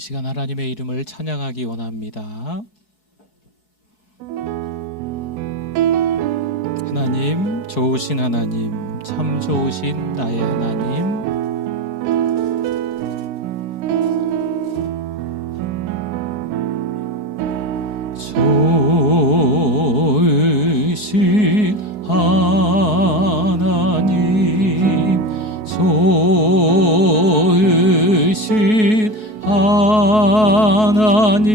시간 하나님의 이름을 찬양하기 원합니다. 하나님, 좋으신 하나님, 참 좋으신 나의 하나님, 좋으신 하나님, 좋으신 하나님,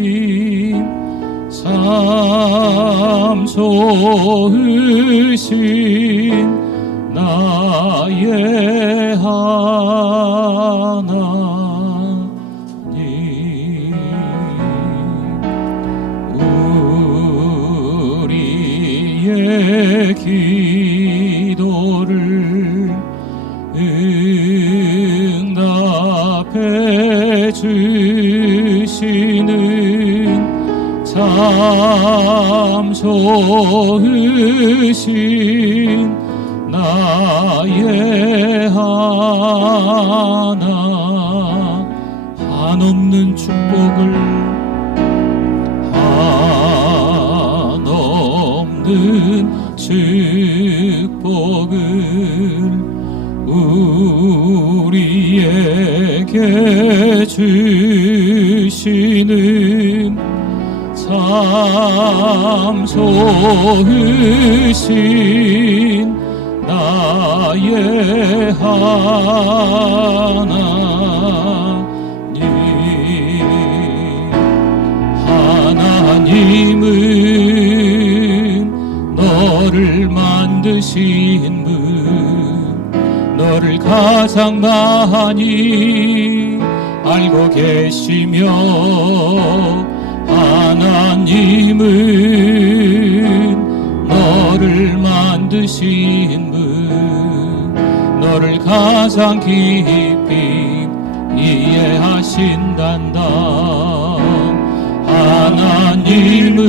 참 좋으신 나의 하나님, 우리의 기도를 응답해 주시는 참 좋으신 나의 하나, 한없는 축복을, 한없는 축복을 우리에게 주시는 참 좋으신 나의 하나님은 너를 만드신 분, 너를 가장 많이 알고 계시며, 하나님은 너를 만드신 분, 너를 가장 깊이 이해하신단다. 하나님은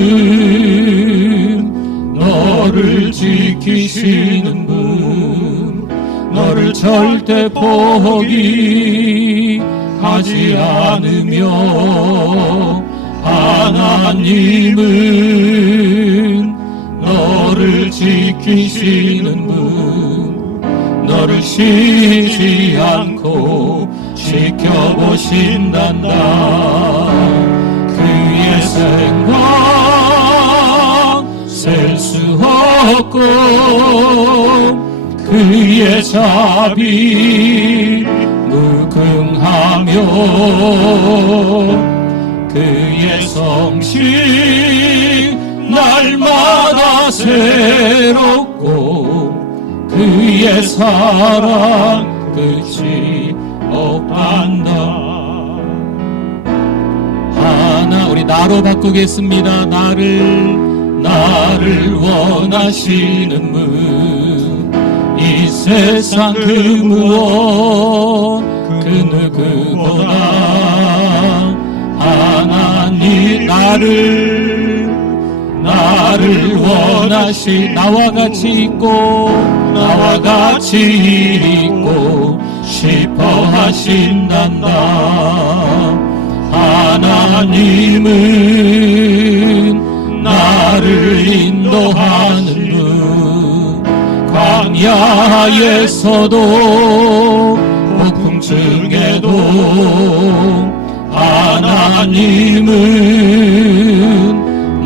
너를 지키시는 분, 너를 절대 포기하지 않으며, 하나님은 너를 지키시는 분, 너를 쉬지 않고 지켜보신단다. 그의 생각 셀 수 없고, 그의 자비 무궁하며, 그의 성실 날마다 새롭고, 그의 사랑 끝이 없단다. 하나, 우리 나로 바꾸겠습니다. 나를 원하시는 분, 이 세상 그 무엇 그 누구보다 하나님 나를 원하시, 나와 같이 있고 싶어 하신단다. 하나님은 나를 인도하는 분, 광야에서도 폭풍 중에도 하나님은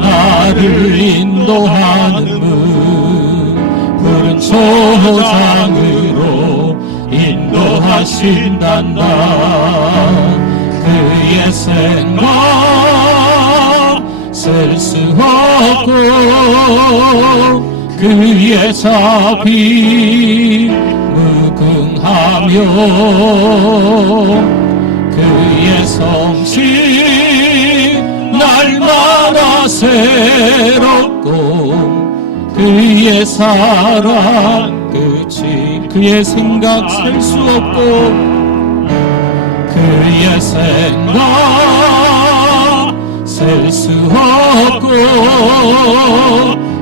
나를 인도하는 분, 푸른 초장으로 인도하신단다. 그의 생각 셀 수 없고, 그의 자비 무궁하며, 그의 성실 날마다 새롭고, 그의 사랑 끝이, 그의 생각 셀 수 없고, 그의 생각 셀 수 없고,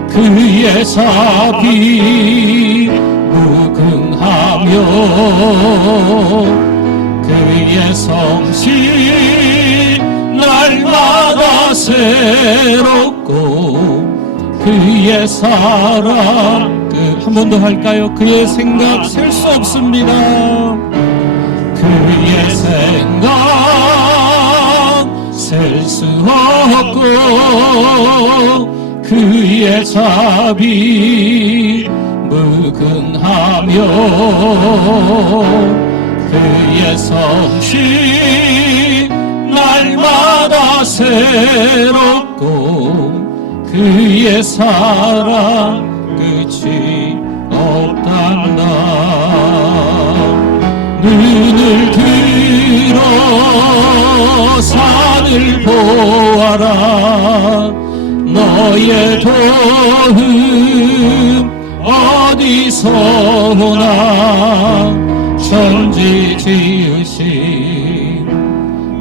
그의 자비 무궁하며, 그의 성실 날마다 새롭고 그의 사랑 한 번 더 할까요? 그의 생각 셀 수 없습니다. 그의 생각 셀 수 없고 그의 자비 무궁하며 그의 성실 날마다 새롭고 그의 사랑 끝이 없단다. 눈을 들어 산을 보아라. 너의 도움 어디서 오나. 천지 지으신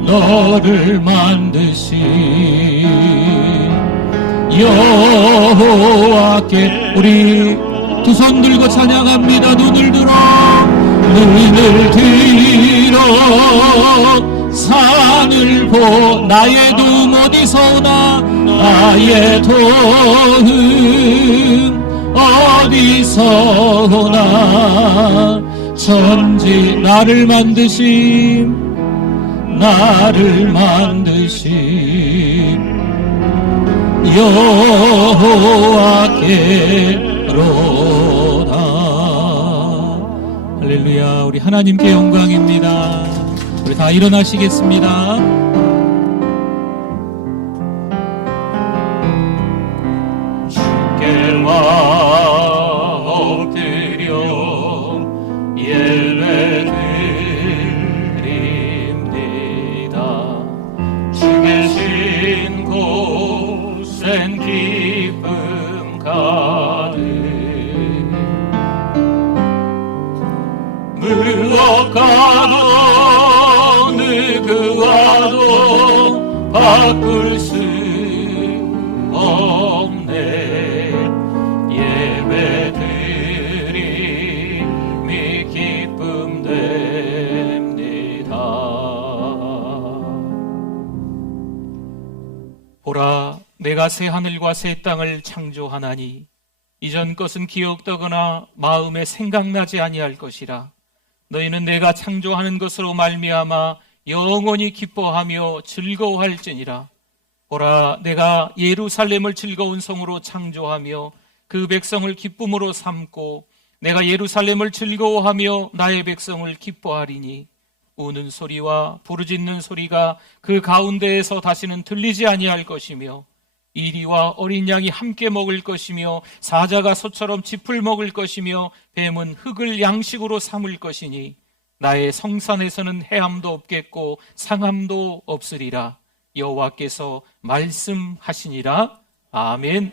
너를 만드신 여호와께 우리 두 손 들고 찬양합니다. 눈을 들어 산을 보. 나의 도움 어디서 오나. 나의 도움 어디서 오나. 천지 나를 만드신 여호와께로다. 할렐루야. 우리 하나님께 영광입니다. 우리 다 일어나시겠습니다. 주께와 엎드려 예배드립니다. 주 계신 곳엔 기쁨 가득. 무엇과도 누구와도 바꿀 수 없네. 예배드림이 기쁨 됩니다. 보라, 내가 새 하늘과 새 땅을 창조하나니 이전 것은 기억되거나 마음에 생각나지 아니할 것이라. 너희는 내가 창조하는 것으로 말미암아 영원히 기뻐하며 즐거워할지니라. 보라, 내가 예루살렘을 즐거운 성으로 창조하며 그 백성을 기쁨으로 삼고 내가 예루살렘을 즐거워하며 나의 백성을 기뻐하리니 우는 소리와 부르짖는 소리가 그 가운데에서 다시는 들리지 아니할 것이며 이리와 어린 양이 함께 먹을 것이며 사자가 소처럼 짚을 먹을 것이며 뱀은 흙을 양식으로 삼을 것이니 나의 성산에서는 해함도 없겠고 상함도 없으리라. 여호와께서 말씀하시니라. 아멘.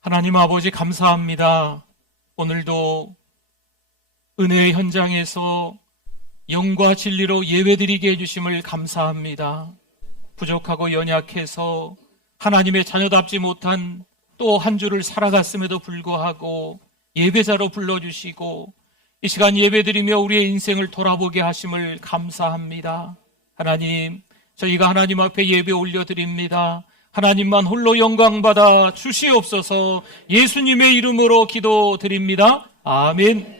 하나님 아버지 감사합니다. 오늘도 은혜의 현장에서 영과 진리로 예배드리게 해주심을 감사합니다. 부족하고 연약해서 하나님의 자녀답지 못한 또 한 주를 살아갔음에도 불구하고 예배자로 불러주시고 이 시간 예배드리며 우리의 인생을 돌아보게 하심을 감사합니다. 하나님, 저희가 하나님 앞에 예배 올려드립니다. 하나님만 홀로 영광받아 주시옵소서. 예수님의 이름으로 기도드립니다. 아멘.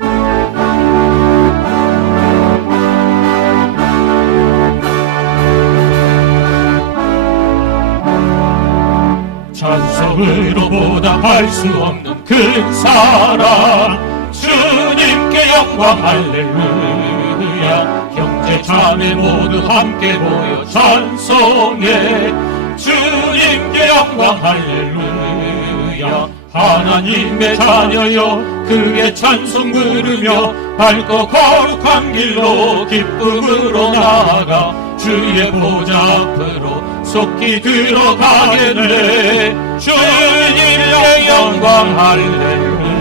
찬송으로 보답할 수 없는 큰 사랑, 주님께 영광 할렐루야. 형제 자매 모두 함께 모여 찬송해. 주님께 영광 할렐루야. 하나님의 자녀여 그의 찬송 부르며 밝고 거룩한 길로 기쁨으로 나아가 주의 보좌 앞으로 속히 들어가겠네. 주님의 영광 할렐루야.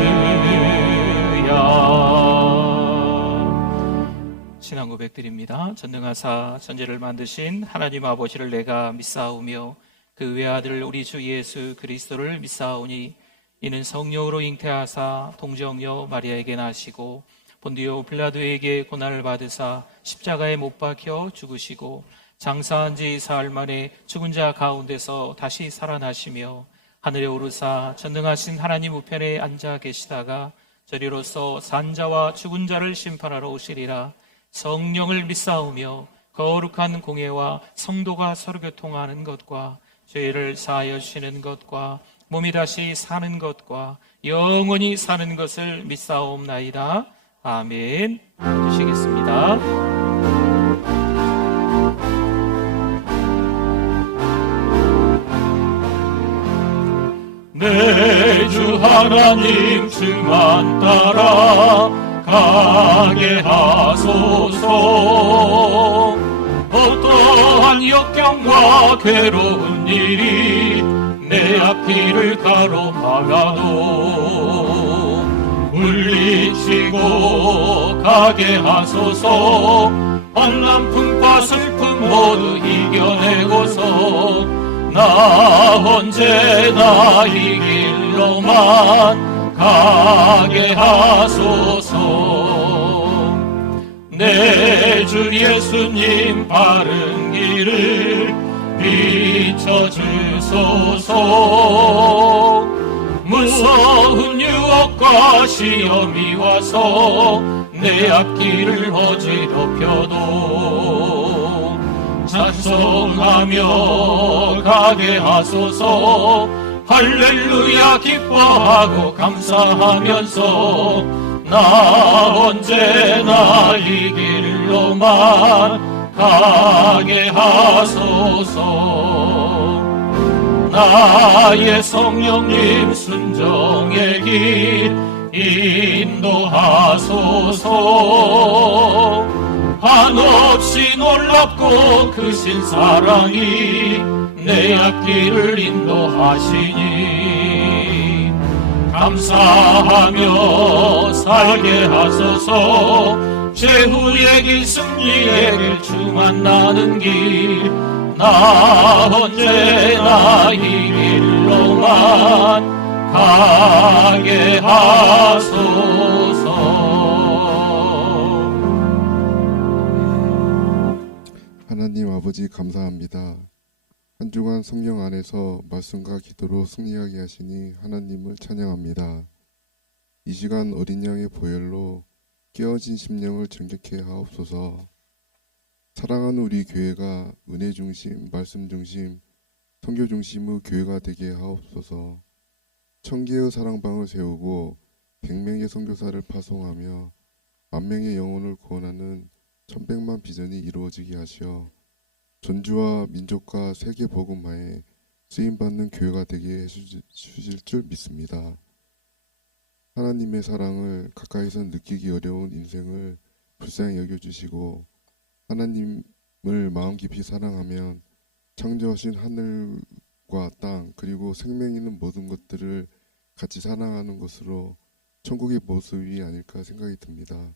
신앙 고백드립니다. 전능하사 천지를 만드신 하나님 아버지를 내가 믿사오며 그 외아들 우리 주 예수 그리스도를 믿사오니 이는 성령으로 잉태하사 동정녀 마리아에게 나시고 본디오 빌라도에게 고난을 받으사 십자가에 못 박혀 죽으시고 장사한 지 사흘 만에 죽은 자 가운데서 다시 살아나시며 하늘에 오르사 전능하신 하나님 우편에 앉아 계시다가 저리로서 산자와 죽은 자를 심판하러 오시리라. 성령을 믿사오며 거룩한 공예와 성도가 서로 교통하는 것과 죄를 사하여 주시는 것과 몸이 다시 사는 것과 영원히 사는 것을 믿사옵나이다. 아멘. 주시겠습니다. 내 주 하나님 주만 따라 가게 하소서. 어떠한 역경과 괴로운 일이 내 앞길을 가로막아도 물리치고 가게 하소서. 환난 풍파 슬픔 모두 이겨내고서 나 언제나 이 길로만 가게 하소서. 내 주 예수님 바른 길을 비춰주소서. 무서운 유혹과 시험이 와서 내 앞길을 어지럽혀도 찬송하며 가게 하소서. 할렐루야 기뻐하고 감사하면서 나 언제나 이 길로만 가게 하소서. 나의 성령님 순종의 길 인도하소서. 한없이 놀랍고 크신 사랑이 내 앞길을 인도하시니 감사하며 살게 하소서. 최후의 길 승리의 길 주 만나는 길 나 언제나 이 길로만 가게 하소서. 하나님 아버지 감사합니다. 한 주간 성령 안에서 말씀과 기도로 승리하게 하시니 하나님을 찬양합니다. 이 시간 어린 양의 보혈로 깨어진 심령을 정결케 하옵소서. 사랑하는 우리 교회가 은혜 중심, 말씀 중심, 선교 중심의 교회가 되게 하옵소서. 1000개의 사랑방을 세우고 100명의 선교사를 파송하며 10,000명의 영혼을 구원하는 1100만 비전이 이루어지게 하시어 전주와 민족과 세계 복음화에 쓰임받는 교회가 되게 해주실 줄 믿습니다. 하나님의 사랑을 가까이서 느끼기 어려운 인생을 불쌍히 여겨주시고 하나님을 마음 깊이 사랑하면 창조하신 하늘과 땅 그리고 생명 있는 모든 것들을 같이 사랑하는 것으로 천국의 모습이 아닐까 생각이 듭니다.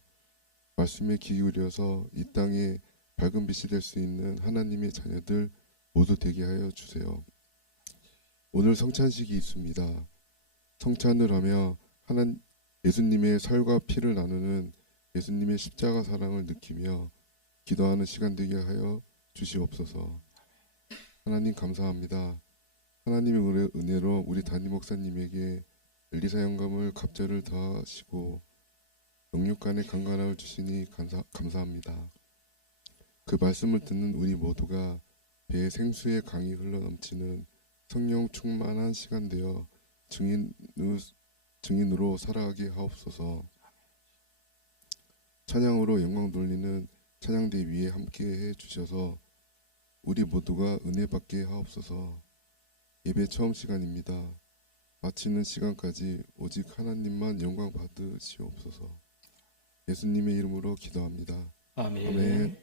말씀에 귀 기울여서 이 땅에 밝은 빛이 될 수 있는 하나님의 자녀들 모두 되게 하여 주세요. 오늘 성찬식이 있습니다. 성찬을 하며 예수님의 살과 피를 나누는 예수님의 십자가 사랑을 느끼며 기도하는 시간 되게 하여 주시옵소서. 하나님 감사합니다. 하나님의 은혜로 우리 담임 목사님에게 엘리사 영감을 갑절을 더하시고 영육간의 강건함을 주시니 감사합니다. 그 말씀을 듣는 우리 모두가 배에 생수의 강이 흘러넘치는 성령 충만한 시간 되어 증인으로 살아가게 하옵소서. 찬양으로 영광 돌리는 찬양대 위에 함께해 주셔서 우리 모두가 은혜 받게 하옵소서. 예배 처음 시간입니다. 마치는 시간까지 오직 하나님만 영광 받으시옵소서. 예수님의 이름으로 기도합니다. 아멘. 아멘.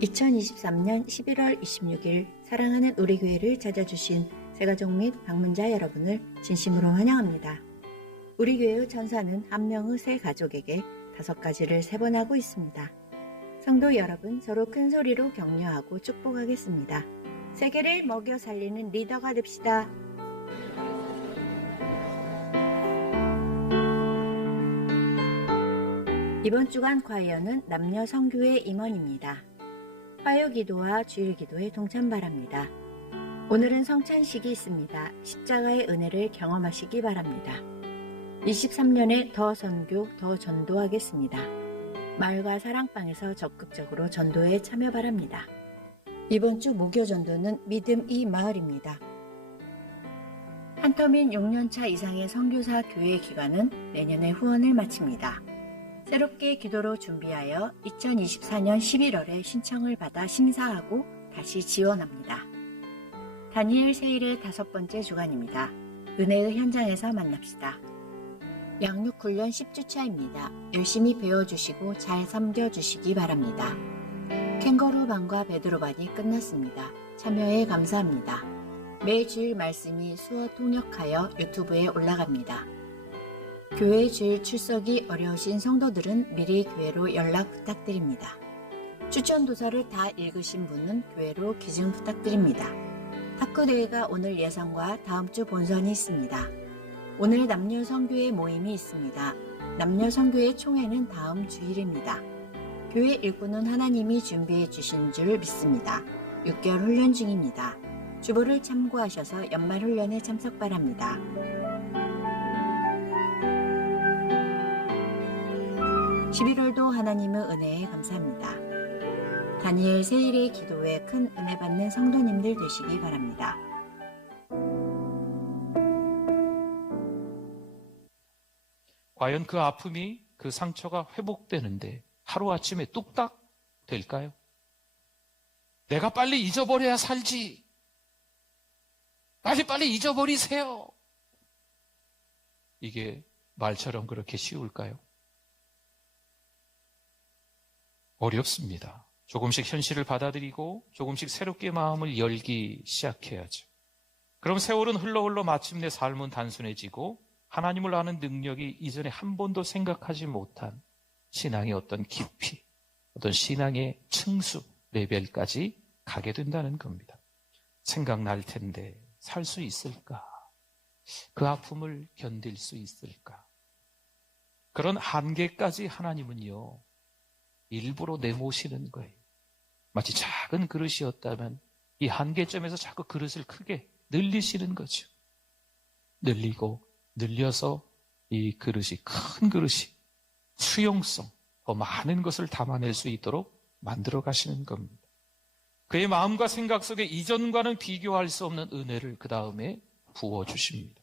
2023년 11월 26일 사랑하는 우리 교회를 찾아주신 새가족 및 방문자 여러분을 진심으로 환영합니다. 우리 교회의 전사는 한 명의 새 가족에게 5가지를 세번하고 있습니다. 성도 여러분, 서로 큰 소리로 격려하고 축복하겠습니다. 세계를 먹여 살리는 리더가 됩시다. 이번 주간 콰이어는 남녀 성교회 임원입니다. 화요 기도와 주일 기도에 동참 바랍니다. 오늘은 성찬식이 있습니다. 십자가의 은혜를 경험하시기 바랍니다. 23년에 더 선교, 더 전도하겠습니다. 마을과 사랑방에서 적극적으로 전도에 참여 바랍니다. 이번 주 목요 전도는 믿음 이 마을입니다. 한터민 6년차 이상의 선교사 교회 기간은 내년에 후원을 마칩니다. 새롭게 기도로 준비하여 2024년 11월에 신청을 받아 심사하고 다시 지원합니다. 다니엘 세일의 5번째 주간입니다. 은혜의 현장에서 만납시다. 양육훈련 10주차입니다. 열심히 배워주시고 잘 섬겨주시기 바랍니다. 캥거루반과 베드로반이 끝났습니다. 참여해 감사합니다. 매주일 말씀이 수어 통역하여 유튜브에 올라갑니다. 교회 주일 출석이 어려우신 성도들은 미리 교회로 연락 부탁드립니다. 추천 도서를 다 읽으신 분은 교회로 기증 부탁드립니다. 탁구대회가 오늘 예선과 다음 주 본선이 있습니다. 오늘 남녀 성교회 모임이 있습니다. 남녀 성교회 총회는 다음 주일입니다. 교회 일꾼은 하나님이 준비해 주신 줄 믿습니다. 6개월 훈련 중입니다. 주보를 참고하셔서 연말 훈련에 참석 바랍니다. 11월도 하나님의 은혜에 감사합니다. 다니엘 세일의 기도에 큰 은혜 받는 성도님들 되시기 바랍니다. 과연 그 아픔이, 그 상처가 회복되는데 하루아침에 뚝딱 될까요? 내가 빨리 잊어버려야 살지. 빨리 잊어버리세요. 이게 말처럼 그렇게 쉬울까요? 어렵습니다. 조금씩 현실을 받아들이고 조금씩 새롭게 마음을 열기 시작해야죠. 그럼 세월은 흘러 마침내 삶은 단순해지고 하나님을 아는 능력이 이전에 한 번도 생각하지 못한 신앙의 어떤 깊이, 어떤 신앙의 층수, 레벨까지 가게 된다는 겁니다. 생각날 텐데 살 수 있을까? 그 아픔을 견딜 수 있을까? 그런 한계까지 하나님은요, 일부러 내모시는 거예요. 마치 작은 그릇이었다면 이 한계점에서 자꾸 그릇을 크게 늘리시는 거죠. 늘려서 이 그릇이, 큰 그릇이 수용성, 더 많은 것을 담아낼 수 있도록 만들어 가시는 겁니다. 그의 마음과 생각 속에 이전과는 비교할 수 없는 은혜를 그 다음에 부어주십니다.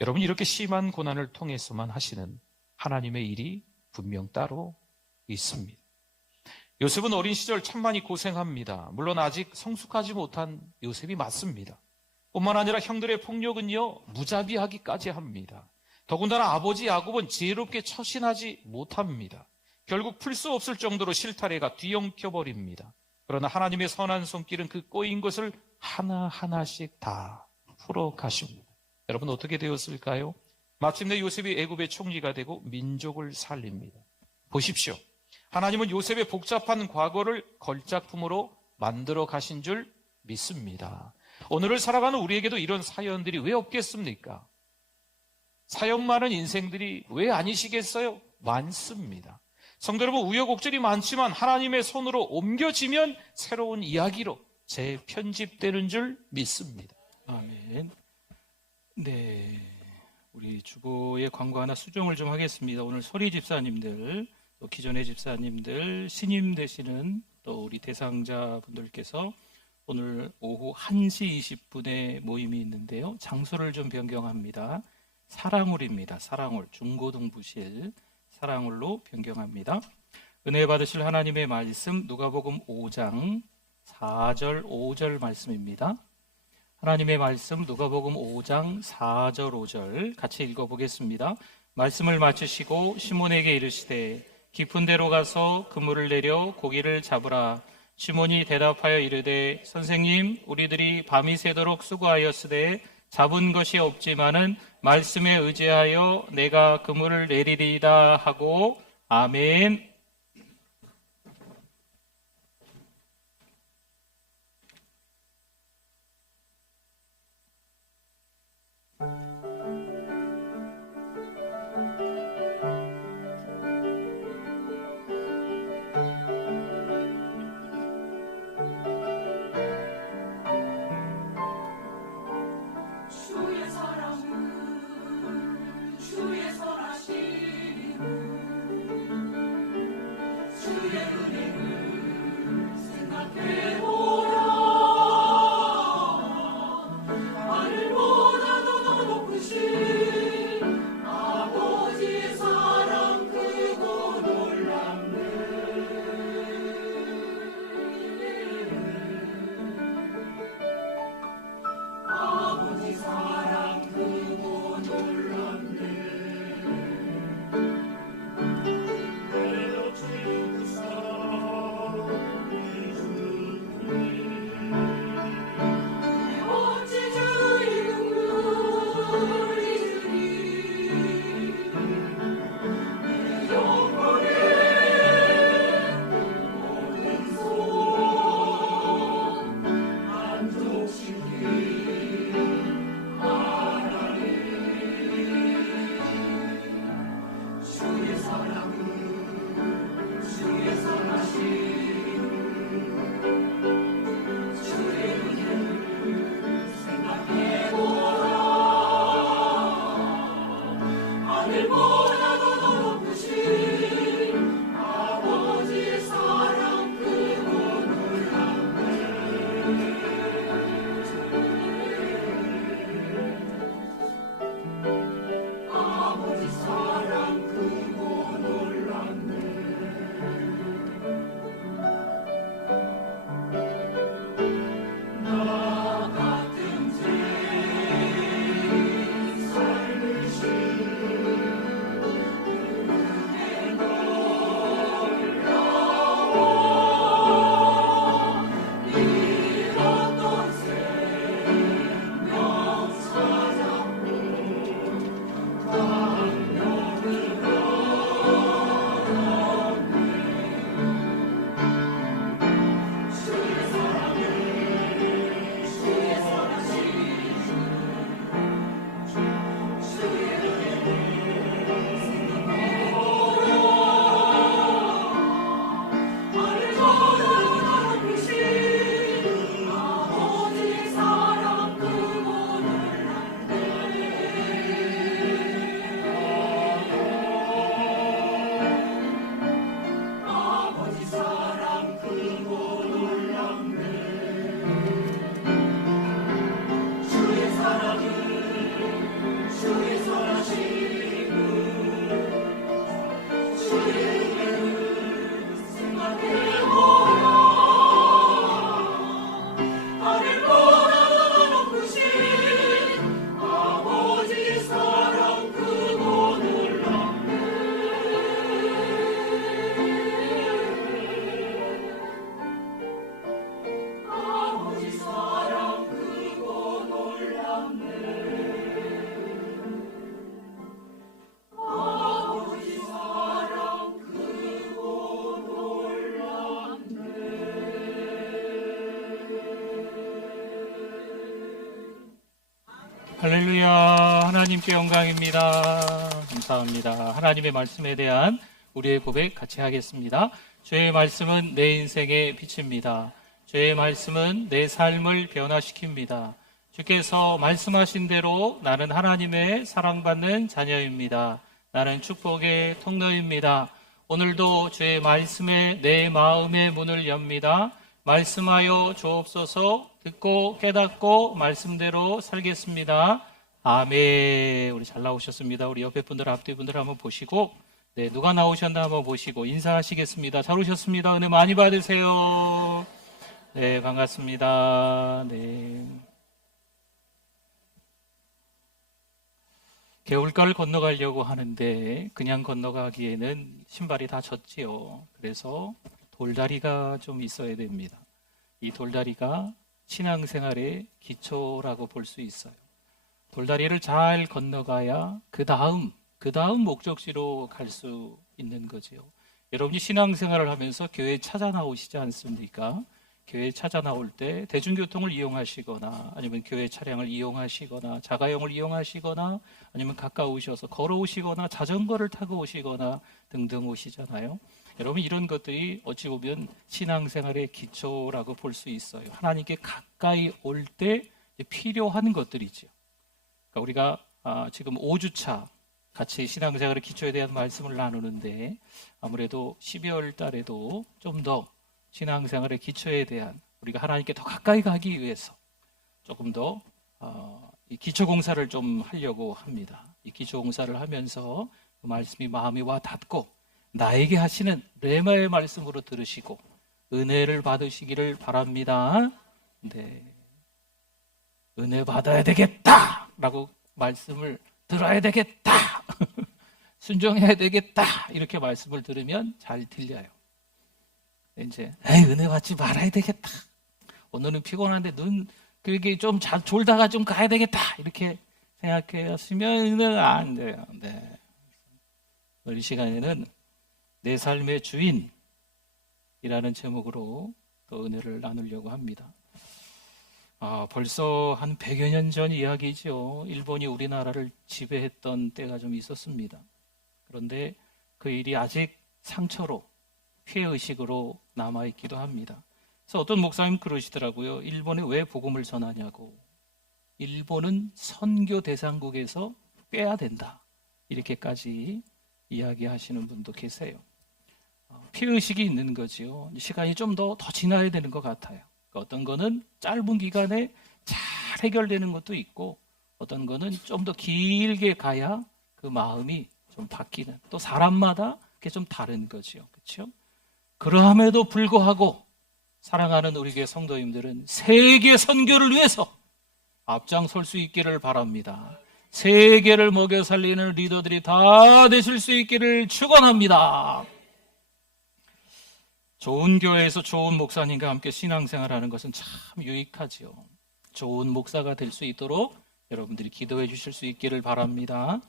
여러분, 이렇게 심한 고난을 통해서만 하시는 하나님의 일이 분명 따로 있습니다. 요셉은 어린 시절 참 많이 고생합니다. 물론 아직 성숙하지 못한 요셉이 맞습니다. 뿐만 아니라 형들의 폭력은요, 무자비하기까지 합니다. 더군다나 아버지 야곱은 지혜롭게 처신하지 못합니다. 결국 풀 수 없을 정도로 실타래가 뒤엉켜버립니다. 그러나 하나님의 선한 손길은 그 꼬인 것을 하나하나씩 다 풀어가십니다. 여러분, 어떻게 되었을까요? 마침내 요셉이 애굽의 총리가 되고 민족을 살립니다. 보십시오. 하나님은 요셉의 복잡한 과거를 걸작품으로 만들어 가신 줄 믿습니다. 오늘을 살아가는 우리에게도 이런 사연들이 왜 없겠습니까? 사연 많은 인생들이 왜 아니시겠어요? 많습니다. 성도 여러분, 우여곡절이 많지만 하나님의 손으로 옮겨지면 새로운 이야기로 재편집되는 줄 믿습니다. 아멘. 네, 우리 주보의 광고 하나 수정을 좀 하겠습니다. 오늘 소리 집사님들, 또 기존의 집사님들, 신임 되시는 또 우리 대상자분들께서 오늘 오후 1시 20분에 모임이 있는데요. 장소를 좀 변경합니다. 사랑홀입니다. 사랑홀, 중고등부실 사랑홀로 변경합니다. 은혜 받으실 하나님의 말씀 누가복음 5장 4절 5절 말씀입니다. 하나님의 말씀 누가복음 5장 4절 5절 같이 읽어보겠습니다. 말씀을 마치시고 시몬에게 이르시되 깊은 데로 가서 그물을 내려 고기를 잡으라. 시몬이 대답하여 이르되 선생님 우리들이 밤이 새도록 수고하였으되 잡은 것이 없지만은 말씀에 의지하여 내가 그물을 내리리이다 하고 아멘. 주의 사랑은 주의 선하심은 주의 은혜를 생각해보라. 하늘보다도 더 높으신 아버지의 사랑 크고 놀랍네. 아버지 사랑 크고 놀랍네. 내가 지은 사랑이 주님 어찌 주의 눈물이 주니 내 영혼의 모든 소원 만족시키 주의 사랑은 주의 선하심 주의 은혜를 생각해보라. 하늘보다도 더 높으신 아버지의 사랑 크고 놀랍네. 아버지 사랑 크고 놀랍네. 나 같은 죄인 삶을 그게 놀라워. 잃었던 생명 찾았고 주의 사랑을 주의 선하심 주의 은혜를 생각해보라. 하늘보다 더 높으신 아버지의 사랑 크고 놀랍네. 아버지 사랑 크고 놀랍네. 주의 사랑은 주의 선하심은 주의 은혜를 생각해보라. 하늘보다 더 높으신 아버지의 사랑 크고 놀랍네. 아버지 사랑 크고 놀랍네. 아버지 사랑 크고 놀랍네. 할렐루야. 하나님께 영광입니다. 감사합니다. 하나님의 말씀에 대한 우리의 고백 같이 하겠습니다. 주의 말씀은 내 인생의 빛입니다. 주의 말씀은 내 삶을 변화시킵니다. 주께서 말씀하신 대로 나는 하나님의 사랑받는 자녀입니다. 나는 축복의 통로입니다. 오늘도 주의 말씀에 내 마음의 문을 엽니다. 말씀하여 주옵소서. 듣고 깨닫고 말씀대로 살겠습니다. 아멘. 우리 잘 나오셨습니다. 우리 옆에 분들 앞뒤 분들 한번 보시고 누가 나오셨나 한번 보시고 인사하시겠습니다. 잘 오셨습니다. 은혜 많이 받으세요. 네, 반갑습니다. 네. 개울가를 건너가려고 하는데 그냥 건너가기에는 신발이 다 젖지요. 그래서 돌다리가 좀 있어야 됩니다. 이 돌다리가 신앙생활의 기초라고 볼 수 있어요. 돌다리를 잘 건너가야 그 다음 목적지로 갈 수 있는 거지요. 여러분이 신앙생활을 하면서 교회에 찾아 나오시지 않습니까? 교회에 찾아 나올 때 대중교통을 이용하시거나 아니면 교회 차량을 이용하시거나 자가용을 이용하시거나 아니면 가까우셔서 걸어오시거나 자전거를 타고 오시거나 등등 오시잖아요. 여러분 이런 것들이 어찌 보면 신앙생활의 기초라고 볼 수 있어요. 하나님께 가까이 올 때 필요한 것들이죠. 그러니까 우리가 지금 5주차 같이 신앙생활의 기초에 대한 말씀을 나누는데 아무래도 12월 달에도 좀 더 신앙생활의 기초에 대한 우리가 하나님께 더 가까이 가기 위해서 조금 더 이 기초공사를 좀 하려고 합니다. 이 기초공사를 하면서 그 말씀이 마음에 와 닿고 나에게 하시는 레마의 말씀으로 들으시고 은혜를 받으시기를 바랍니다. 네, 은혜 받아야 되겠다라고 말씀을 들어야 되겠다. 순종해야 되겠다. 이렇게 말씀을 들으면 잘 들려요. 이제 은혜 받지 말아야 되겠다. 오늘은 피곤한데 그렇게 좀 잘 졸다가 좀 가야 되겠다. 이렇게 생각하시면 은혜가 안 돼요. 네. 이 시간에는 내 삶의 주인이라는 제목으로 또 은혜를 나누려고 합니다. 벌써 한 100여 년 전 이야기죠. 일본이 우리나라를 지배했던 때가 좀 있었습니다. 그런데 그 일이 아직 상처로 피해의식으로 남아있기도 합니다. 그래서 어떤 목사님 그러시더라고요. 일본에 왜 복음을 전하냐고. 일본은 선교 대상국에서 빼야 된다. 이렇게까지 이야기하시는 분도 계세요. 피해의식이 있는 거죠. 시간이 좀 더 지나야 되는 것 같아요. 어떤 거는 짧은 기간에 잘 해결되는 것도 있고 어떤 거는 좀 더 길게 가야 그 마음이 좀 바뀌는 또 사람마다 그게 좀 다른 거죠. 그렇죠? 그러함에도 불구하고 사랑하는 우리 교회 성도님들은 세계 선교를 위해서 앞장설 수 있기를 바랍니다. 세계를 먹여 살리는 리더들이 다 되실 수 있기를 축원합니다. 좋은 교회에서 좋은 목사님과 함께 신앙생활하는 것은 참 유익하지요. 좋은 목사가 될 수 있도록 여러분들이 기도해 주실 수 있기를 바랍니다.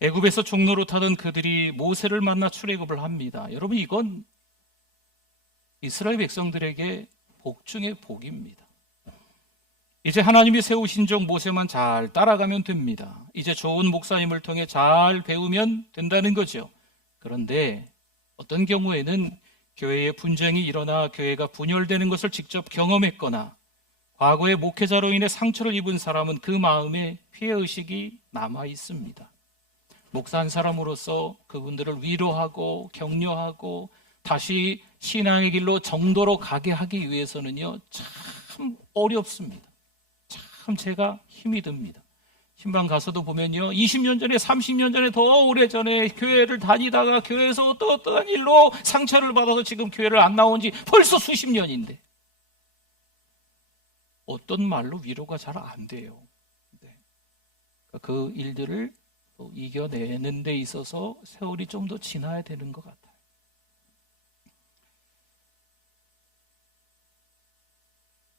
애굽에서 종로로 타던 그들이 모세를 만나 출애굽을 합니다. 여러분 이건 이스라엘 백성들에게 복 중의 복입니다. 이제 하나님이 세우신 종 모세만 잘 따라가면 됩니다. 이제 좋은 목사님을 통해 잘 배우면 된다는 거죠. 그런데 어떤 경우에는 교회에 분쟁이 일어나 교회가 분열되는 것을 직접 경험했거나 과거의 목회자로 인해 상처를 입은 사람은 그 마음에 피해의식이 남아 있습니다. 목사 한 사람으로서 그분들을 위로하고 격려하고 다시 신앙의 길로 정도로 가게 하기 위해서는요 참 어렵습니다. 참 제가 힘이 듭니다. 신방 가서도 보면요 20년 전에 30년 전에 더 오래전에 교회를 다니다가 교회에서 어떠한 일로 상처를 받아서 지금 교회를 안 나온 지 벌써 수십 년인데 어떤 말로 위로가 잘 안 돼요. 네. 그 일들을 또 이겨내는 데 있어서 세월이 좀 더 지나야 되는 것 같아요.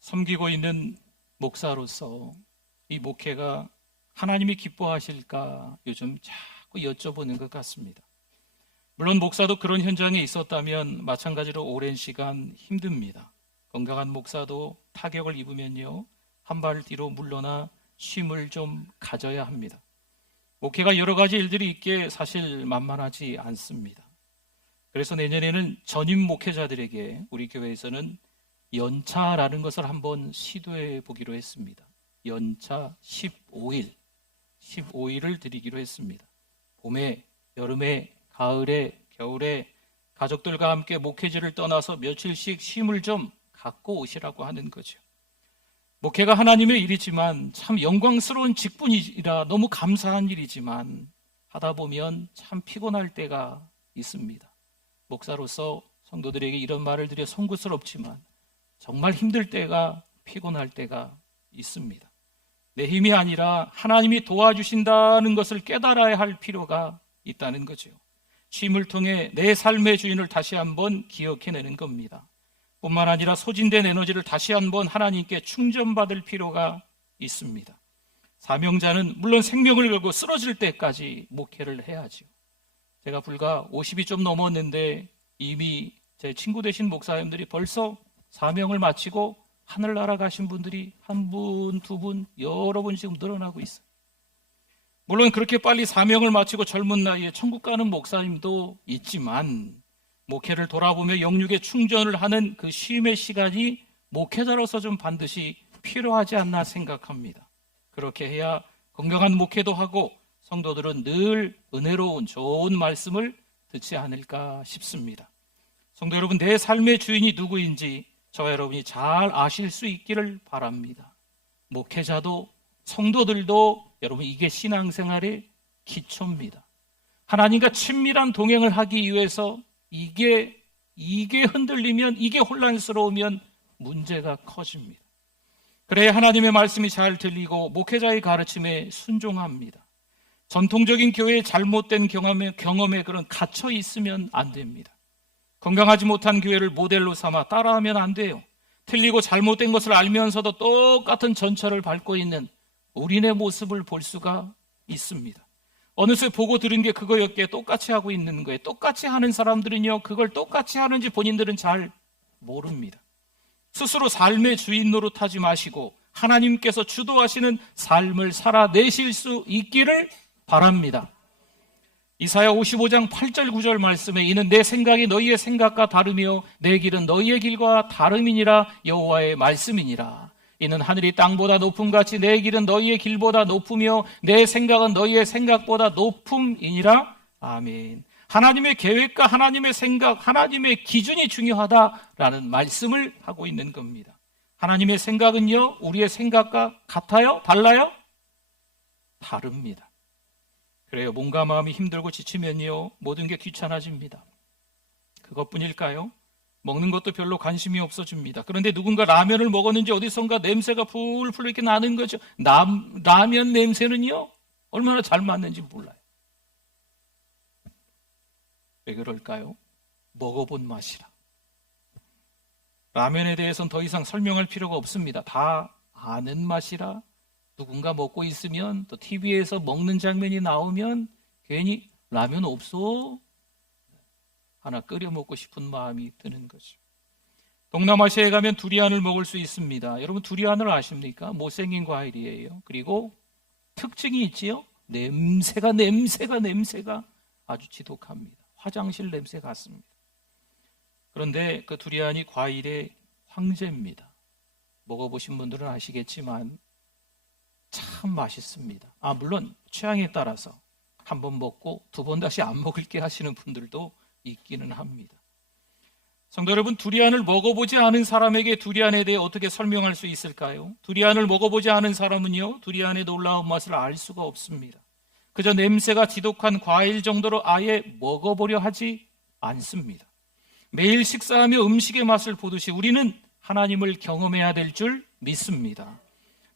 섬기고 있는 목사로서 이 목회가 하나님이 기뻐하실까 요즘 자꾸 여쭤보는 것 같습니다. 물론 목사도 그런 현장에 있었다면 마찬가지로 오랜 시간 힘듭니다. 건강한 목사도 타격을 입으면요 한 발 뒤로 물러나 쉼을 좀 가져야 합니다. 목회가 여러 가지 일들이 있기에 사실 만만하지 않습니다. 그래서 내년에는 전임 목회자들에게 우리 교회에서는 연차라는 것을 한번 시도해 보기로 했습니다. 연차 15일을 드리기로 했습니다. 봄에, 여름에, 가을에, 겨울에 가족들과 함께 목회지를 떠나서 며칠씩 쉼을 좀 갖고 오시라고 하는 거죠. 목회가 하나님의 일이지만 참 영광스러운 직분이라 너무 감사한 일이지만 하다 보면 참 피곤할 때가 있습니다. 목사로서 성도들에게 이런 말을 드려 송구스럽지만 정말 힘들 때가 피곤할 때가 있습니다. 내 힘이 아니라 하나님이 도와주신다는 것을 깨달아야 할 필요가 있다는 거죠. 쉼을 통해 내 삶의 주인을 다시 한번 기억해내는 겁니다. 뿐만 아니라 소진된 에너지를 다시 한번 하나님께 충전받을 필요가 있습니다. 사명자는 물론 생명을 걸고 쓰러질 때까지 목회를 해야죠. 제가 불과 50이 좀 넘었는데 이미 제 친구 되신 목사님들이 벌써 사명을 마치고 하늘나라 가신 분들이 한 분, 두 분, 여러 분 지금 늘어나고 있어요. 물론 그렇게 빨리 사명을 마치고 젊은 나이에 천국 가는 목사님도 있지만 목회를 돌아보며 영육의 충전을 하는 그 쉼의 시간이 목회자로서 좀 반드시 필요하지 않나 생각합니다. 그렇게 해야 건강한 목회도 하고 성도들은 늘 은혜로운 좋은 말씀을 듣지 않을까 싶습니다. 성도 여러분, 내 삶의 주인이 누구인지 저와 여러분이 잘 아실 수 있기를 바랍니다. 목회자도 성도들도 여러분 이게 신앙생활의 기초입니다. 하나님과 친밀한 동행을 하기 위해서 이게 흔들리면, 이게 혼란스러우면 문제가 커집니다. 그래야 하나님의 말씀이 잘 들리고 목회자의 가르침에 순종합니다. 전통적인 교회의 잘못된 경험에 그런 갇혀 있으면 안 됩니다. 건강하지 못한 교회를 모델로 삼아 따라하면 안 돼요. 틀리고 잘못된 것을 알면서도 똑같은 전철을 밟고 있는 우리네 모습을 볼 수가 있습니다. 어느새 보고 들은 게 그거였기에 똑같이 하고 있는 거예요. 똑같이 하는 사람들은요, 그걸 똑같이 하는지 본인들은 잘 모릅니다. 스스로 삶의 주인 노릇하지 마시고 하나님께서 주도하시는 삶을 살아내실 수 있기를 바랍니다. 이사야 55장 8절 9절 말씀에 이는 내 생각이 너희의 생각과 다르며 내 길은 너희의 길과 다름이니라 여호와의 말씀이니라. 이는 하늘이 땅보다 높음같이 내 길은 너희의 길보다 높으며 내 생각은 너희의 생각보다 높음이니라. 아멘. 하나님의 계획과 하나님의 생각, 하나님의 기준이 중요하다라는 말씀을 하고 있는 겁니다. 하나님의 생각은요, 우리의 생각과 같아요? 달라요? 다릅니다. 그래요. 몸과 마음이 힘들고 지치면요, 모든 게 귀찮아집니다. 그것뿐일까요? 먹는 것도 별로 관심이 없어집니다. 그런데 누군가 라면을 먹었는지 어디선가 냄새가 풀풀 이렇게 나는 거죠. 라면 냄새는요, 얼마나 잘 맞는지 몰라요. 왜 그럴까요? 먹어본 맛이라. 라면에 대해서는 더 이상 설명할 필요가 없습니다. 다 아는 맛이라. 누군가 먹고 있으면 또 TV에서 먹는 장면이 나오면 괜히 라면 없어? 하나 끓여 먹고 싶은 마음이 드는 거죠. 동남아시아에 가면 두리안을 먹을 수 있습니다. 여러분 두리안을 아십니까? 못생긴 과일이에요. 그리고 특징이 있지요. 냄새가 아주 지독합니다. 화장실 냄새 같습니다. 그런데 그 두리안이 과일의 황제입니다. 먹어보신 분들은 아시겠지만 참 맛있습니다. 물론 취향에 따라서 한 번 먹고 두 번 다시 안 먹을게 하시는 분들도 있기는 합니다. 성도 여러분, 두리안을 먹어보지 않은 사람에게 두리안에 대해 어떻게 설명할 수 있을까요? 두리안을 먹어보지 않은 사람은요, 두리안의 놀라운 맛을 알 수가 없습니다. 그저 냄새가 지독한 과일 정도로 아예 먹어보려 하지 않습니다. 매일 식사하며 음식의 맛을 보듯이 우리는 하나님을 경험해야 될 줄 믿습니다.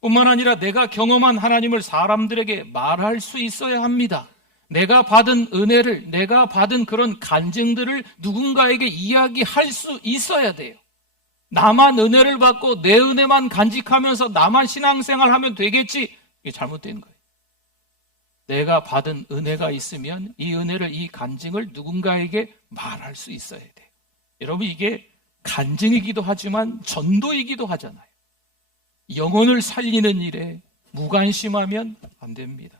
뿐만 아니라 내가 경험한 하나님을 사람들에게 말할 수 있어야 합니다. 내가 받은 은혜를, 내가 받은 그런 간증들을 누군가에게 이야기할 수 있어야 돼요. 나만 은혜를 받고 내 은혜만 간직하면서 나만 신앙생활하면 되겠지. 이게 잘못된 거예요. 내가 받은 은혜가 있으면 이 은혜를, 이 간증을 누군가에게 말할 수 있어야 돼요. 여러분, 이게 간증이기도 하지만 전도이기도 하잖아요. 영혼을 살리는 일에 무관심하면 안 됩니다.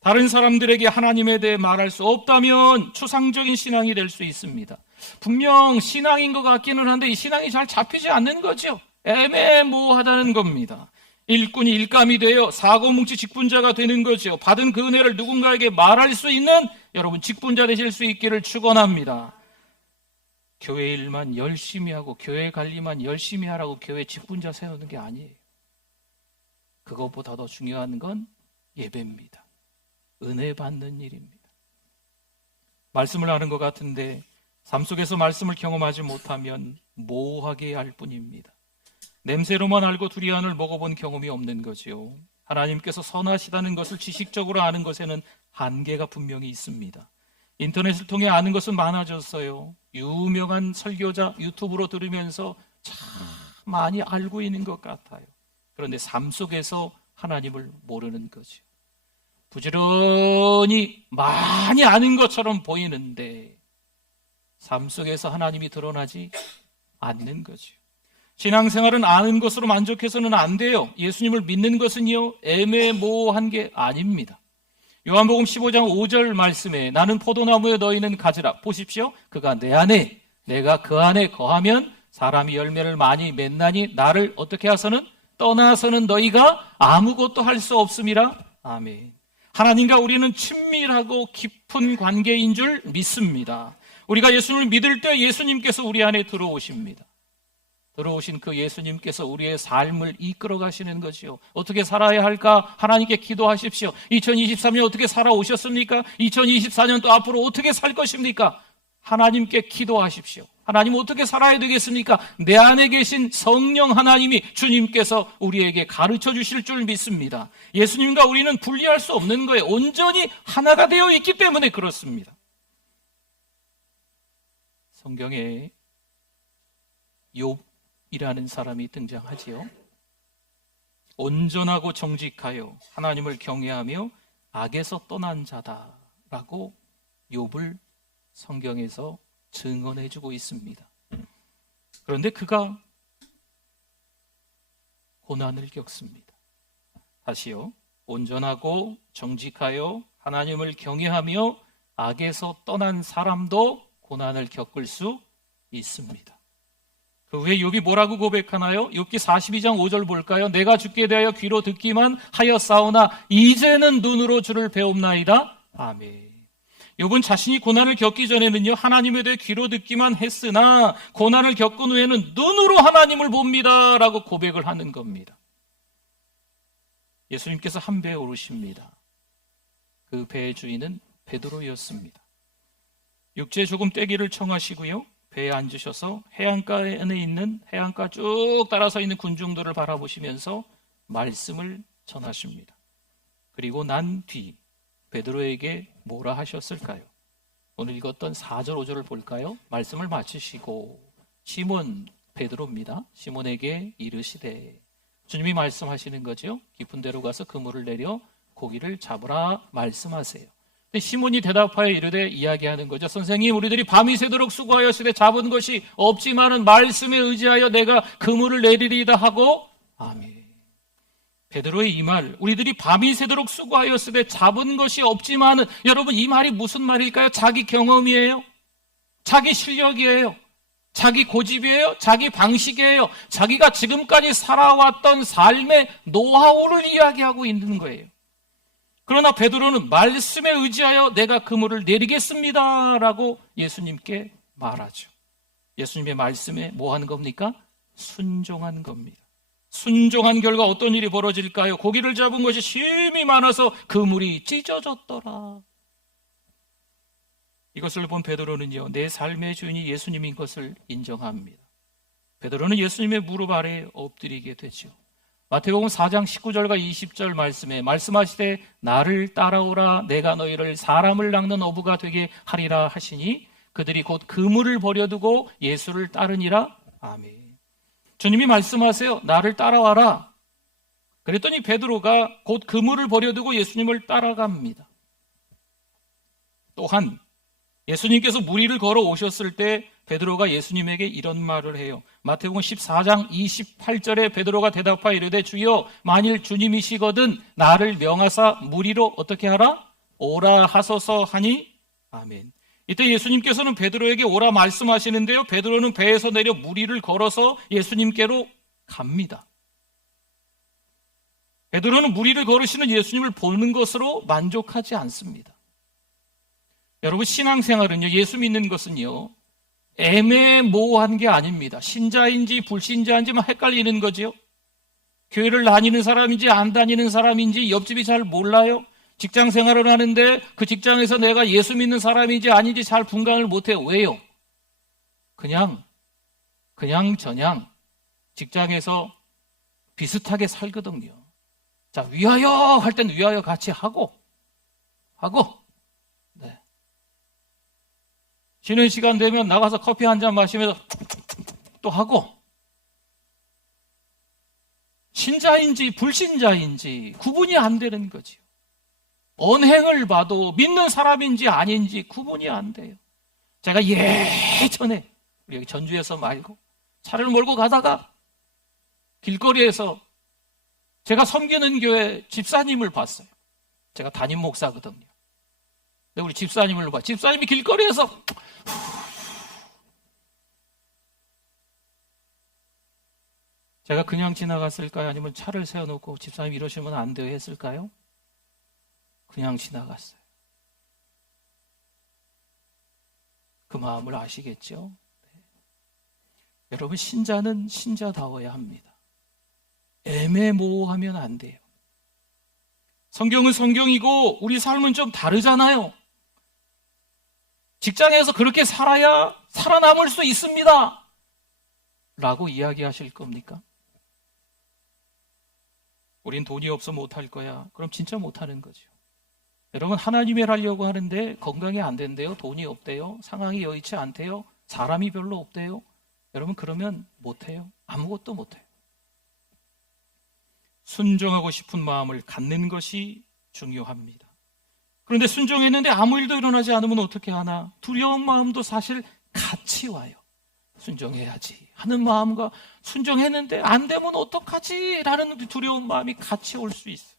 다른 사람들에게 하나님에 대해 말할 수 없다면 추상적인 신앙이 될 수 있습니다. 분명 신앙인 것 같기는 한데 이 신앙이 잘 잡히지 않는 거죠. 애매모호하다는 겁니다. 일꾼이 일감이 되어 사고뭉치 직분자가 되는 거죠. 받은 그 은혜를 누군가에게 말할 수 있는 여러분 직분자 되실 수 있기를 축원합니다. 교회 일만 열심히 하고 교회 관리만 열심히 하라고 교회 직분자 세우는 게 아니에요. 그것보다 더 중요한 건 예배입니다. 은혜 받는 일입니다. 말씀을 하는 것 같은데 삶 속에서 말씀을 경험하지 못하면 모호하게 할 뿐입니다. 냄새로만 알고 두리안을 먹어본 경험이 없는 거죠. 하나님께서 선하시다는 것을 지식적으로 아는 것에는 한계가 분명히 있습니다. 인터넷을 통해 아는 것은 많아졌어요. 유명한 설교자 유튜브로 들으면서 참 많이 알고 있는 것 같아요. 그런데 삶 속에서 하나님을 모르는 거죠. 부지런히 많이 아는 것처럼 보이는데 삶 속에서 하나님이 드러나지 않는 거죠. 신앙생활은 아는 것으로 만족해서는 안 돼요. 예수님을 믿는 것은요, 애매모호한 게 아닙니다. 요한복음 15장 5절 말씀에 나는 포도나무에 너희는 가지라. 보십시오. 그가 내 안에, 내가 그 안에 거하면 사람이 열매를 많이 맺나니 나를 어떻게 하서는 떠나서는 너희가 아무것도 할 수 없음이라. 아멘. 하나님과 우리는 친밀하고 깊은 관계인 줄 믿습니다. 우리가 예수님을 믿을 때 예수님께서 우리 안에 들어오십니다. 들어오신 그 예수님께서 우리의 삶을 이끌어 가시는 것이요. 어떻게 살아야 할까? 하나님께 기도하십시오. 2023년 어떻게 살아오셨습니까? 2024년 또 앞으로 어떻게 살 것입니까? 하나님께 기도하십시오. 하나님 어떻게 살아야 되겠습니까? 내 안에 계신 성령 하나님이 주님께서 우리에게 가르쳐 주실 줄 믿습니다. 예수님과 우리는 분리할 수 없는 거예요. 온전히 하나가 되어 있기 때문에 그렇습니다. 성경에 욥이라는 사람이 등장하지요. 온전하고 정직하여 하나님을 경외하며 악에서 떠난 자다라고 욥을 성경에서 증언해주고 있습니다. 그런데 그가 고난을 겪습니다. 다시요. 온전하고 정직하여 하나님을 경외하며 악에서 떠난 사람도 고난을 겪을 수 있습니다. 그 후에 욥이 뭐라고 고백하나요? 욥기 42장 5절 볼까요? 내가 주께 대하여 귀로 듣기만 하였사오나 이제는 눈으로 주를 배움나이다. 아멘. 욥은 자신이 고난을 겪기 전에는요, 하나님에 대해 귀로 듣기만 했으나 고난을 겪은 후에는 눈으로 하나님을 봅니다 라고 고백을 하는 겁니다. 예수님께서 한 배에 오르십니다. 그 배의 주인은 베드로였습니다. 육지에 조금 떼기를 청하시고요, 배에 앉으셔서 해안가 안에 있는, 해안가 쭉 따라서 있는 군중들을 바라보시면서 말씀을 전하십니다. 그리고 난 뒤 베드로에게 뭐라 하셨을까요? 오늘 읽었던 4절 5절을 볼까요? 말씀을 마치시고 시몬 베드로입니다. 시몬에게 이르시되, 주님이 말씀하시는 거죠. 깊은 데로 가서 그물을 내려 고기를 잡으라 말씀하세요. 근데 시몬이 대답하여 이르되 이야기하는 거죠. 선생님, 우리들이 밤이 새도록 수고하였으되 잡은 것이 없지만은 말씀에 의지하여 내가 그물을 내리리이다 하고. 아멘. 베드로의 이 말, 우리들이 밤이 새도록 수고하였으되 잡은 것이 없지만은, 여러분 이 말이 무슨 말일까요? 자기 경험이에요? 자기 실력이에요? 자기 고집이에요? 자기 방식이에요? 자기가 지금까지 살아왔던 삶의 노하우를 이야기하고 있는 거예요. 그러나 베드로는 말씀에 의지하여 내가 그물을 내리겠습니다 라고 예수님께 말하죠. 예수님의 말씀에 뭐 하는 겁니까? 순종한 겁니다. 순종한 결과 어떤 일이 벌어질까요? 고기를 잡은 것이 힘이 많아서 그물이 찢어졌더라. 이것을 본 베드로는요, 내 삶의 주인이 예수님인 것을 인정합니다. 베드로는 예수님의 무릎 아래에 엎드리게 되죠. 마태복음 4장 19절과 20절 말씀에 말씀하시되 나를 따라오라 내가 너희를 사람을 낚는 어부가 되게 하리라 하시니 그들이 곧 그물을 버려두고 예수를 따르니라. 아멘. 주님이 말씀하세요. 나를 따라와라. 그랬더니 베드로가 곧 그물을 버려두고 예수님을 따라갑니다. 또한 예수님께서 무리를 걸어 오셨을 때 베드로가 예수님에게 이런 말을 해요. 마태복음 14장 28절에 베드로가 대답하여 이르되 주여 만일 주님이시거든 나를 명하사 무리로 어떻게 하라? 오라 하소서 하니. 아멘. 이때 예수님께서는 베드로에게 오라 말씀하시는데요, 베드로는 배에서 내려 무리를 걸어서 예수님께로 갑니다. 베드로는 무리를 걸으시는 예수님을 보는 것으로 만족하지 않습니다. 여러분, 신앙생활은요, 예수 믿는 것은요, 애매모호한 게 아닙니다. 신자인지 불신자인지만 헷갈리는 거죠. 교회를 다니는 사람인지 안 다니는 사람인지 옆집이 잘 몰라요. 직장 생활을 하는데 그 직장에서 내가 예수 믿는 사람인지 아닌지 잘 분간을 못해요. 왜요? 그냥 직장에서 비슷하게 살거든요. 자, 위하여 할 땐 위하여 같이 하고 네. 쉬는 시간 되면 나가서 커피 한 잔 마시면서 또 하고, 신자인지 불신자인지 구분이 안 되는 거지요. 언행을 봐도 믿는 사람인지 아닌지 구분이 안 돼요. 제가 예전에 우리 여기 전주에서 말고 차를 몰고 가다가 길거리에서 제가 섬기는 교회 집사님을 봤어요. 제가 담임 목사거든요. 근데 우리 집사님을 봐. 집사님이 길거리에서 제가 그냥 지나갔을까요? 아니면 차를 세워놓고 집사님 이러시면 안 돼요 했을까요? 그냥 지나갔어요. 그 마음을 아시겠죠? 네. 여러분, 신자는 신자다워야 합니다. 애매모호하면 안 돼요. 성경은 성경이고 우리 삶은 좀 다르잖아요. 직장에서 그렇게 살아야 살아남을 수 있습니다 라고 이야기하실 겁니까? 우린 돈이 없어 못할 거야. 그럼 진짜 못하는 거죠. 여러분, 하나님의 일 하려고 하는데 건강이 안 된대요. 돈이 없대요. 상황이 여의치 않대요. 사람이 별로 없대요. 여러분, 그러면 못해요. 아무것도 못해요. 순종하고 싶은 마음을 갖는 것이 중요합니다. 그런데 순종했는데 아무 일도 일어나지 않으면 어떻게 하나? 두려운 마음도 사실 같이 와요. 순종해야지 하는 마음과 순종했는데 안 되면 어떡하지? 라는 두려운 마음이 같이 올 수 있어요.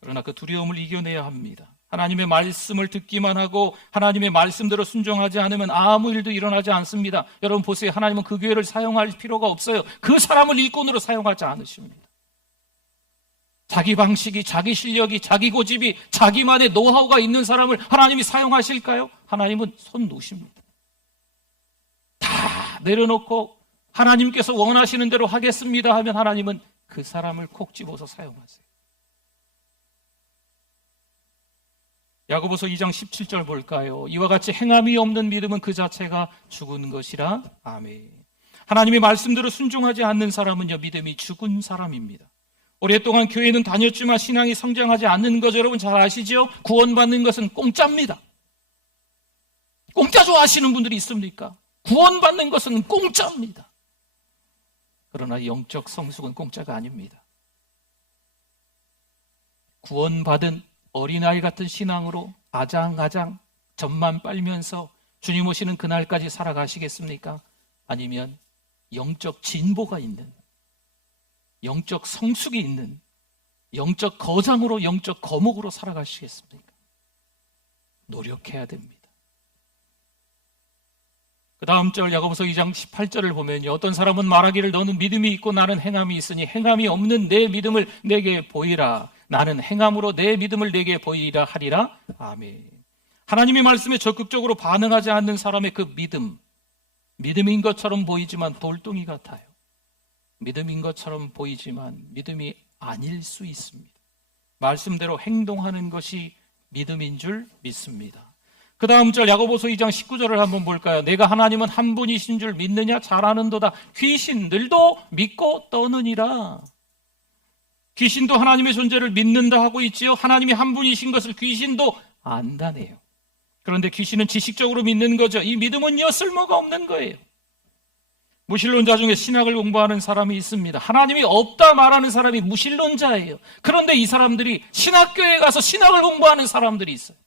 그러나 그 두려움을 이겨내야 합니다. 하나님의 말씀을 듣기만 하고 하나님의 말씀대로 순종하지 않으면 아무 일도 일어나지 않습니다. 여러분 보세요. 하나님은 그 교회를 사용할 필요가 없어요. 그 사람을 일꾼으로 사용하지 않으십니다. 자기 방식이, 자기 실력이, 자기 고집이, 자기만의 노하우가 있는 사람을 하나님이 사용하실까요? 하나님은 손 놓으십니다. 다 내려놓고 하나님께서 원하시는 대로 하겠습니다 하면 하나님은 그 사람을 콕 집어서 사용하세요. 야고보서 2장 17절 볼까요? 이와 같이 행함이 없는 믿음은 그 자체가 죽은 것이라. 아멘. 하나님의 말씀대로 순종하지 않는 사람은요, 믿음이 죽은 사람입니다. 오랫동안 교회는 다녔지만 신앙이 성장하지 않는 것 여러분 잘 아시죠? 구원받는 것은 공짜입니다. 공짜 좋아하시는 분들이 있습니까? 구원받는 것은 공짜입니다. 그러나 영적 성숙은 공짜가 아닙니다. 구원받은 어린아이 같은 신앙으로 아장아장 젖만 빨면서 주님 오시는 그날까지 살아가시겠습니까? 아니면 영적 진보가 있는, 영적 성숙이 있는, 영적 거장으로, 영적 거목으로 살아가시겠습니까? 노력해야 됩니다. 그 다음 절 야고보서 2장 18절을 보면요, 어떤 사람은 말하기를 너는 믿음이 있고 나는 행함이 있으니 행함이 없는 내 믿음을 내게 보이라. 나는 행함으로 내 믿음을 내게 보이라 하리라. 아멘. 하나님의 말씀에 적극적으로 반응하지 않는 사람의 그 믿음인 것처럼 보이지만 돌덩이 같아요. 믿음인 것처럼 보이지만 믿음이 아닐 수 있습니다. 말씀대로 행동하는 것이 믿음인 줄 믿습니다. 그 다음 절 야고보서 2장 19절을 한번 볼까요? 내가 하나님은 한 분이신 줄 믿느냐? 잘 아는도다. 귀신들도 믿고 떠느니라. 귀신도 하나님의 존재를 믿는다 하고 있지요. 하나님이 한 분이신 것을 귀신도 안다네요. 그런데 귀신은 지식적으로 믿는 거죠. 이 믿음은요, 쓸모가 없는 거예요. 무신론자 중에 신학을 공부하는 사람이 있습니다. 하나님이 없다 말하는 사람이 무신론자예요. 그런데 이 사람들이 신학교에 가서 신학을 공부하는 사람들이 있어요.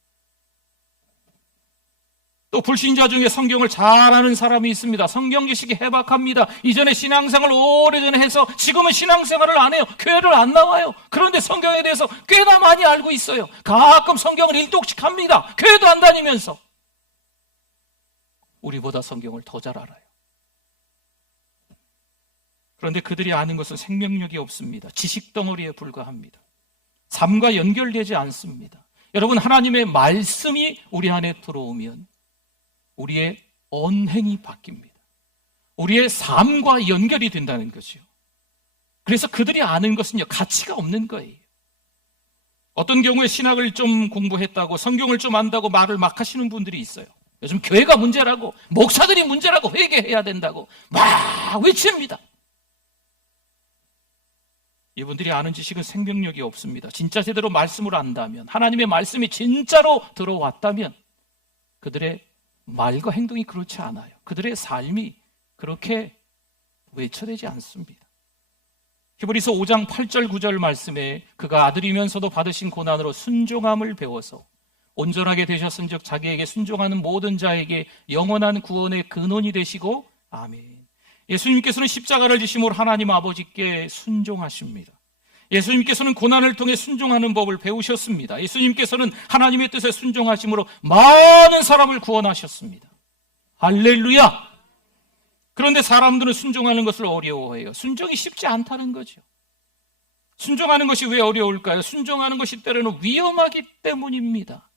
또 불신자 중에 성경을 잘 아는 사람이 있습니다. 성경 지식이 해박합니다. 이전에 신앙생활을 오래전에 해서 지금은 신앙생활을 안 해요. 교회를 안 나와요. 그런데 성경에 대해서 꽤나 많이 알고 있어요. 가끔 성경을 일독씩 합니다. 교회도 안 다니면서. 우리보다 성경을 더 잘 알아요. 그런데 그들이 아는 것은 생명력이 없습니다. 지식덩어리에 불과합니다. 삶과 연결되지 않습니다. 여러분, 하나님의 말씀이 우리 안에 들어오면 우리의 언행이 바뀝니다. 우리의 삶과 연결이 된다는 거죠. 그래서 그들이 아는 것은요, 가치가 없는 거예요. 어떤 경우에 신학을 좀 공부했다고, 성경을 좀 안다고 말을 막 하시는 분들이 있어요. 요즘 교회가 문제라고, 목사들이 문제라고, 회개해야 된다고 막 외칩니다. 이분들이 아는 지식은 생명력이 없습니다. 진짜 제대로 말씀을 안다면, 하나님의 말씀이 진짜로 들어왔다면 그들의 말과 행동이 그렇지 않아요. 그들의 삶이 그렇게 외쳐되지 않습니다. 히브리서 5장 8절 9절 말씀에 그가 아들이면서도 받으신 고난으로 순종함을 배워서 온전하게 되셨은즉 자기에게 순종하는 모든 자에게 영원한 구원의 근원이 되시고 아멘. 예수님께서는 십자가를 지심으로 하나님 아버지께 순종하십니다. 예수님께서는 고난을 통해 순종하는 법을 배우셨습니다. 예수님께서는 하나님의 뜻에 순종하심으로 많은 사람을 구원하셨습니다. 할렐루야! 그런데 사람들은 순종하는 것을 어려워해요. 순종이 쉽지 않다는 거죠. 순종하는 것이 왜 어려울까요? 순종하는 것이 때로는 위험하기 때문입니다.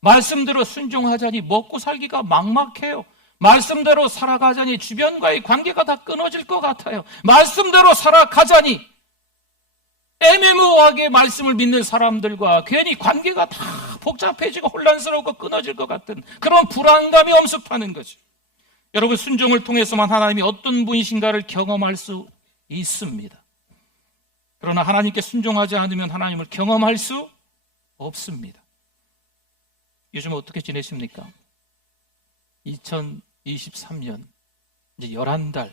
말씀대로 순종하자니 먹고 살기가 막막해요. 말씀대로 살아가자니 주변과의 관계가 다 끊어질 것 같아요. 말씀대로 살아가자니 애매모호하게 말씀을 믿는 사람들과 괜히 관계가 다 복잡해지고 혼란스럽고 끊어질 것 같은 그런 불안감이 엄습하는 거죠. 여러분, 순종을 통해서만 하나님이 어떤 분이신가를 경험할 수 있습니다. 그러나 하나님께 순종하지 않으면 하나님을 경험할 수 없습니다. 요즘 어떻게 지내십니까? 2023년 이제 11달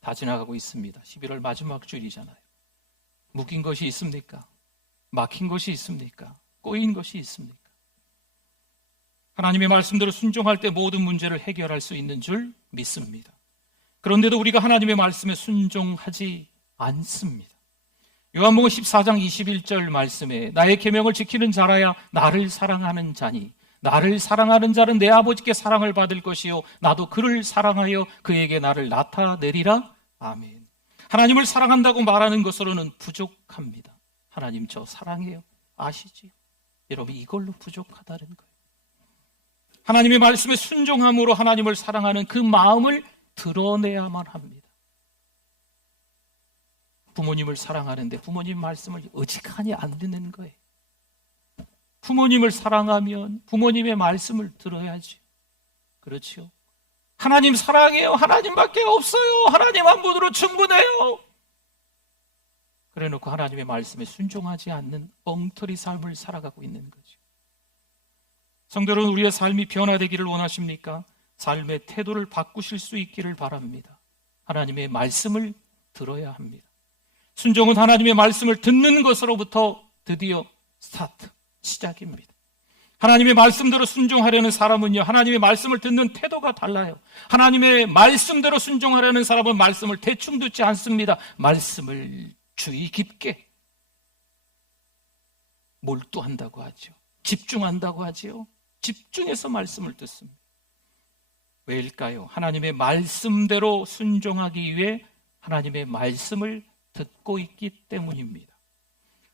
다 지나가고 있습니다. 11월 마지막 주일이잖아요. 묶인 것이 있습니까? 막힌 것이 있습니까? 꼬인 것이 있습니까? 하나님의 말씀대로 순종할 때 모든 문제를 해결할 수 있는 줄 믿습니다. 그런데도 우리가 하나님의 말씀에 순종하지 않습니다. 요한복음 14장 21절 말씀에 나의 계명을 지키는 자라야 나를 사랑하는 자니 나를 사랑하는 자는 내 아버지께 사랑을 받을 것이요 나도 그를 사랑하여 그에게 나를 나타내리라. 아멘. 하나님을 사랑한다고 말하는 것으로는 부족합니다. 하나님 저 사랑해요. 아시지요? 여러분, 이걸로 부족하다는 거예요. 하나님의 말씀에 순종함으로 하나님을 사랑하는 그 마음을 드러내야만 합니다. 부모님을 사랑하는데 부모님 말씀을 어지간히 안 듣는 거예요. 부모님을 사랑하면 부모님의 말씀을 들어야지. 그렇죠? 하나님 사랑해요. 하나님밖에 없어요. 하나님 한 분으로 충분해요. 그래놓고 하나님의 말씀에 순종하지 않는 엉터리 삶을 살아가고 있는 거죠. 성도 여러분, 우리의 삶이 변화되기를 원하십니까? 삶의 태도를 바꾸실 수 있기를 바랍니다. 하나님의 말씀을 들어야 합니다. 순종은 하나님의 말씀을 듣는 것으로부터 드디어 시작입니다. 하나님의 말씀대로 순종하려는 사람은요, 하나님의 말씀을 듣는 태도가 달라요. 하나님의 말씀대로 순종하려는 사람은 말씀을 대충 듣지 않습니다. 말씀을 주의 깊게 몰두한다고 하죠. 집중한다고 하지요. 집중해서 말씀을 듣습니다. 왜일까요? 하나님의 말씀대로 순종하기 위해 하나님의 말씀을 듣고 있기 때문입니다.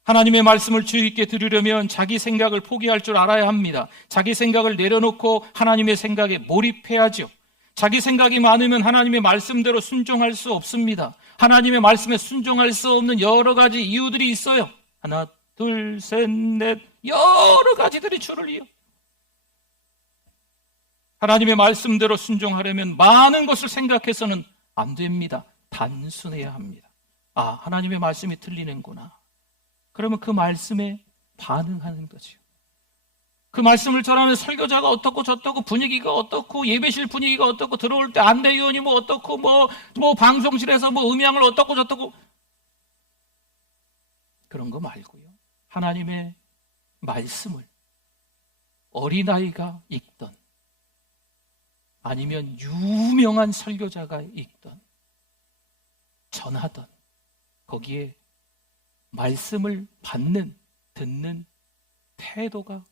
하나님의 말씀을 주의 있게 들으려면 자기 생각을 포기할 줄 알아야 합니다. 자기 생각을 내려놓고 하나님의 생각에 몰입해야죠. 자기 생각이 많으면 하나님의 말씀대로 순종할 수 없습니다. 하나님의 말씀에 순종할 수 없는 여러 가지 이유들이 있어요. 하나, 둘, 셋, 넷, 여러 가지들이 줄을 이어. 하나님의 말씀대로 순종하려면 많은 것을 생각해서는 안 됩니다. 단순해야 합니다. 아, 하나님의 말씀이 들리는구나. 그러면 그 말씀에 반응하는 거죠. 그 말씀을 전하면 설교자가 어떻고 저떻고 분위기가 어떻고 예배실 분위기가 어떻고 들어올 때 안내위원이 뭐 어떻고 뭐 방송실에서 뭐 음향을 어떻고 저떻고 그런 거 말고요. 하나님의 말씀을 어린아이가 읽던 아니면 유명한 설교자가 읽던 전하던 거기에 말씀을 받는 듣는 태도가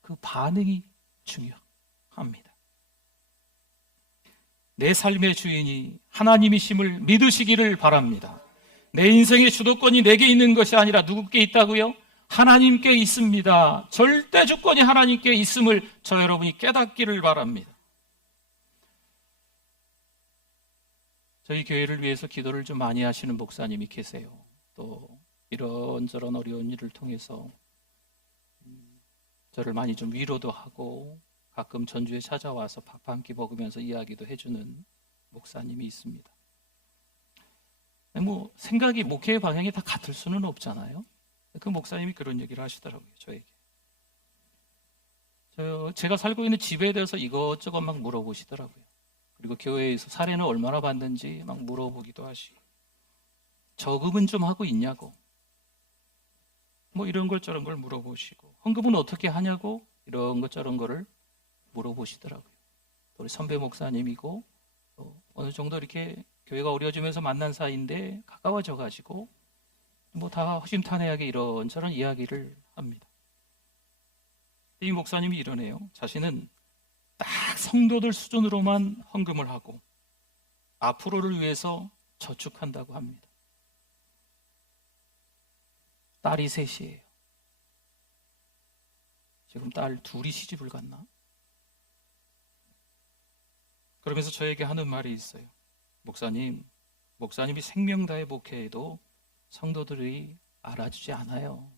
그 반응이 중요합니다. 내 삶의 주인이 하나님이심을 믿으시기를 바랍니다. 내 인생의 주도권이 내게 있는 것이 아니라 누구께 있다고요? 하나님께 있습니다. 절대 주권이 하나님께 있음을 저 여러분이 깨닫기를 바랍니다. 저희 교회를 위해서 기도를 좀 많이 하시는 목사님이 계세요. 또 이런저런 어려운 일을 통해서 저를 많이 좀 위로도 하고 가끔 전주에 찾아와서 밥 한 끼 먹으면서 이야기도 해주는 목사님이 있습니다. 뭐 생각이 목회의 방향이 다 같을 수는 없잖아요. 그 목사님이 그런 얘기를 하시더라고요. 저에게 제가 살고 있는 집에 대해서 이것저것 막 물어보시더라고요. 그리고 교회에서 사례는 얼마나 받는지 막 물어보기도 하시고, 저금은 좀 하고 있냐고, 뭐 이런 걸 저런 걸 물어보시고, 헌금은 어떻게 하냐고, 이런 것 저런 거를 물어보시더라고요. 우리 선배 목사님이고 또 어느 정도 이렇게 교회가 어려지면서 만난 사이인데 가까워져 가지고 뭐 다 허심탄회하게 이런저런 이야기를 합니다. 이 목사님이 이러네요. 자신은 딱 성도들 수준으로만 헌금을 하고 앞으로를 위해서 저축한다고 합니다. 딸이 셋이에요. 지금 딸 둘이 시집을 갔나? 그러면서 저에게 하는 말이 있어요. 목사님이 생명 다해 목회해도 성도들이 알아주지 않아요.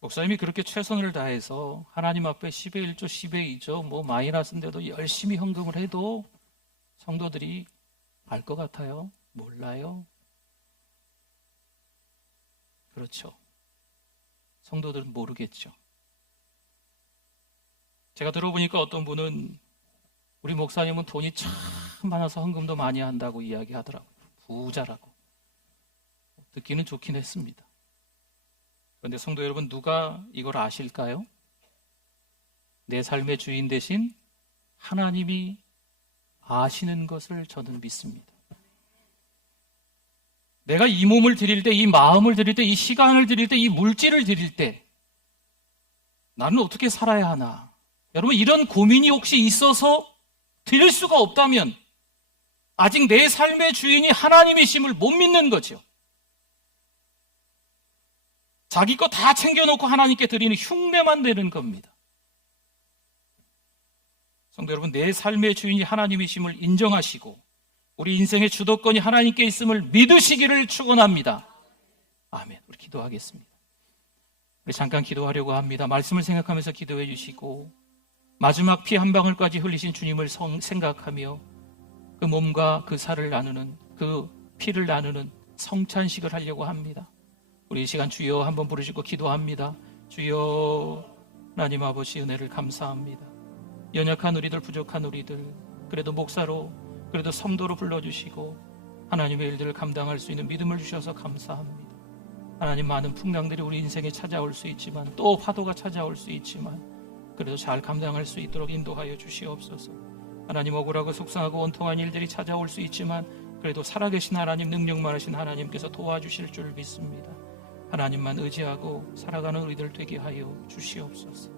목사님이 그렇게 최선을 다해서 하나님 앞에 10의 1조, 10의 2조, 뭐 마이너스인데도 열심히 헌금을 해도 성도들이 알 것 같아요? 몰라요? 그렇죠. 성도들은 모르겠죠. 제가 들어보니까 어떤 분은 우리 목사님은 돈이 참 많아서 헌금도 많이 한다고 이야기하더라고요. 부자라고. 듣기는 좋긴 했습니다. 그런데 성도 여러분, 누가 이걸 아실까요? 내 삶의 주인 대신 하나님이 아시는 것을 저는 믿습니다. 내가 이 몸을 드릴 때, 이 마음을 드릴 때, 이 시간을 드릴 때, 이 물질을 드릴 때 나는 어떻게 살아야 하나? 여러분, 이런 고민이 혹시 있어서 드릴 수가 없다면 아직 내 삶의 주인이 하나님이심을 못 믿는 거죠. 자기 거 다 챙겨놓고 하나님께 드리는 흉내만 내는 겁니다. 성도 여러분, 내 삶의 주인이 하나님이심을 인정하시고 우리 인생의 주도권이 하나님께 있음을 믿으시기를 축원합니다. 아멘. 우리 기도하겠습니다. 우리 잠깐 기도하려고 합니다. 말씀을 생각하면서 기도해 주시고 마지막 피 한 방울까지 흘리신 주님을 생각하며 그 몸과 그 살을 나누는, 그 피를 나누는 성찬식을 하려고 합니다. 우리 이 시간 주여 한번 부르시고 기도합니다. 주여, 하나님 아버지 은혜를 감사합니다. 연약한 우리들, 부족한 우리들, 그래도 목사로, 그래도 성도로 불러주시고 하나님의 일들을 감당할 수 있는 믿음을 주셔서 감사합니다. 하나님, 많은 풍랑들이 우리 인생에 찾아올 수 있지만, 또 파도가 찾아올 수 있지만 그래도 잘 감당할 수 있도록 인도하여 주시옵소서. 하나님, 억울하고 속상하고 원통한 일들이 찾아올 수 있지만 그래도 살아계신 하나님, 능력 많으신 하나님께서 도와주실 줄 믿습니다. 하나님만 의지하고 살아가는 우리들 되게 하여 주시옵소서.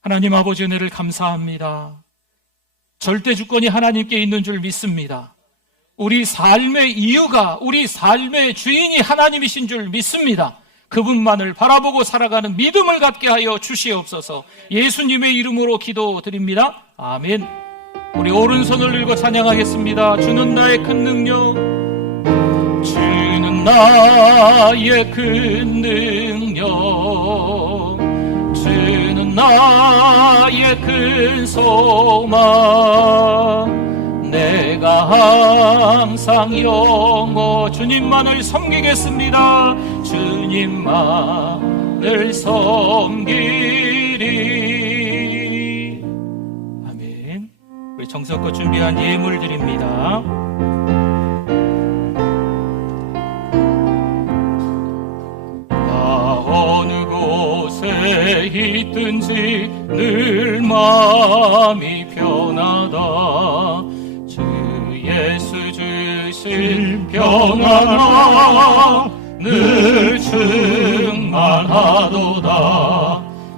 하나님 아버지, 은혜를 감사합니다. 절대 주권이 하나님께 있는 줄 믿습니다. 우리 삶의 이유가, 우리 삶의 주인이 하나님이신 줄 믿습니다. 그분만을 바라보고 살아가는 믿음을 갖게 하여 주시옵소서. 예수님의 이름으로 기도드립니다. 아멘. 우리 오른손을 들고 찬양하겠습니다. 주는 나의 큰 능력, 주는 나의 큰 능력, 주는 나의 큰 소망, 내가 항상 영원 주님만을 섬기겠습니다. 주님만을 섬기리. 아멘. 우리 정성껏 준비한 예물 드립니다. 나 어느 곳에 있든지 늘 마음이 편하다. 주 예수 주신 평안아 늘 충만하도다.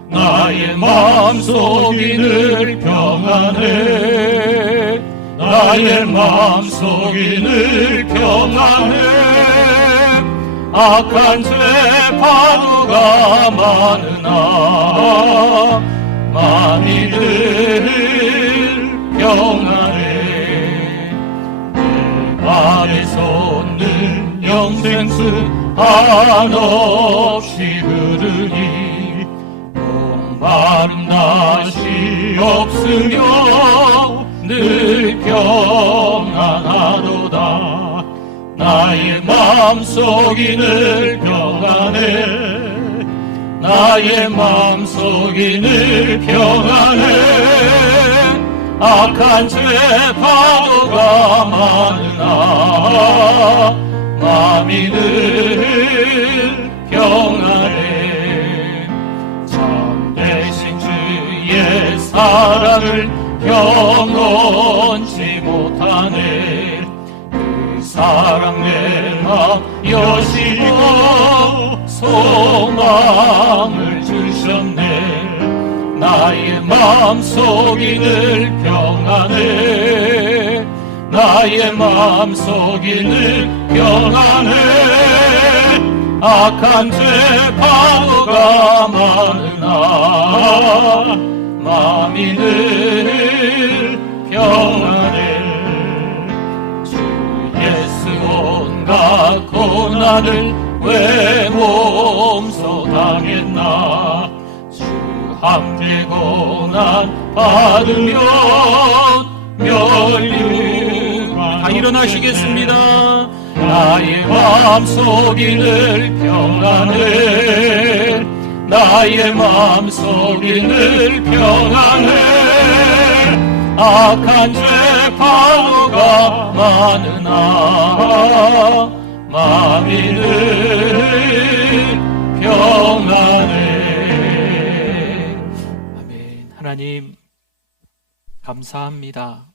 나의 마음속이 늘 평안해. 나의 마음속이 늘 평안해. 악한 죄 파도가 많으나 많이들 평안해. 내 맘에서 늘 영생수 한없이 흐르니 목마름 다시 없으며 늘 평안하도다. 나의 마음속이 늘 평안해. 나의 마음속이 늘 평안해. 악한 죄 파도가 많으나 마음이 늘 평안해. 참되신 주의 사랑을 경험치 못하네. 그 사랑 내 맘 여시고 소망을 주셨네. 나의 마음속이 늘 평안해. 나의 마음속이 늘 평안해. 악한 죄 파도가 많으나 마음이 늘 평안해. 주 예수 온갖 고난을 왜 몸소 당했나. 주 함께 고난 받으면 멸류. 다 일어나시겠습니다. 나의 마음속이 늘 평안해. 나의 마음속이 늘 평안해. 악한 죄 파도가 많으나 마음이 늘 평안해. 아멘. 하나님 감사합니다.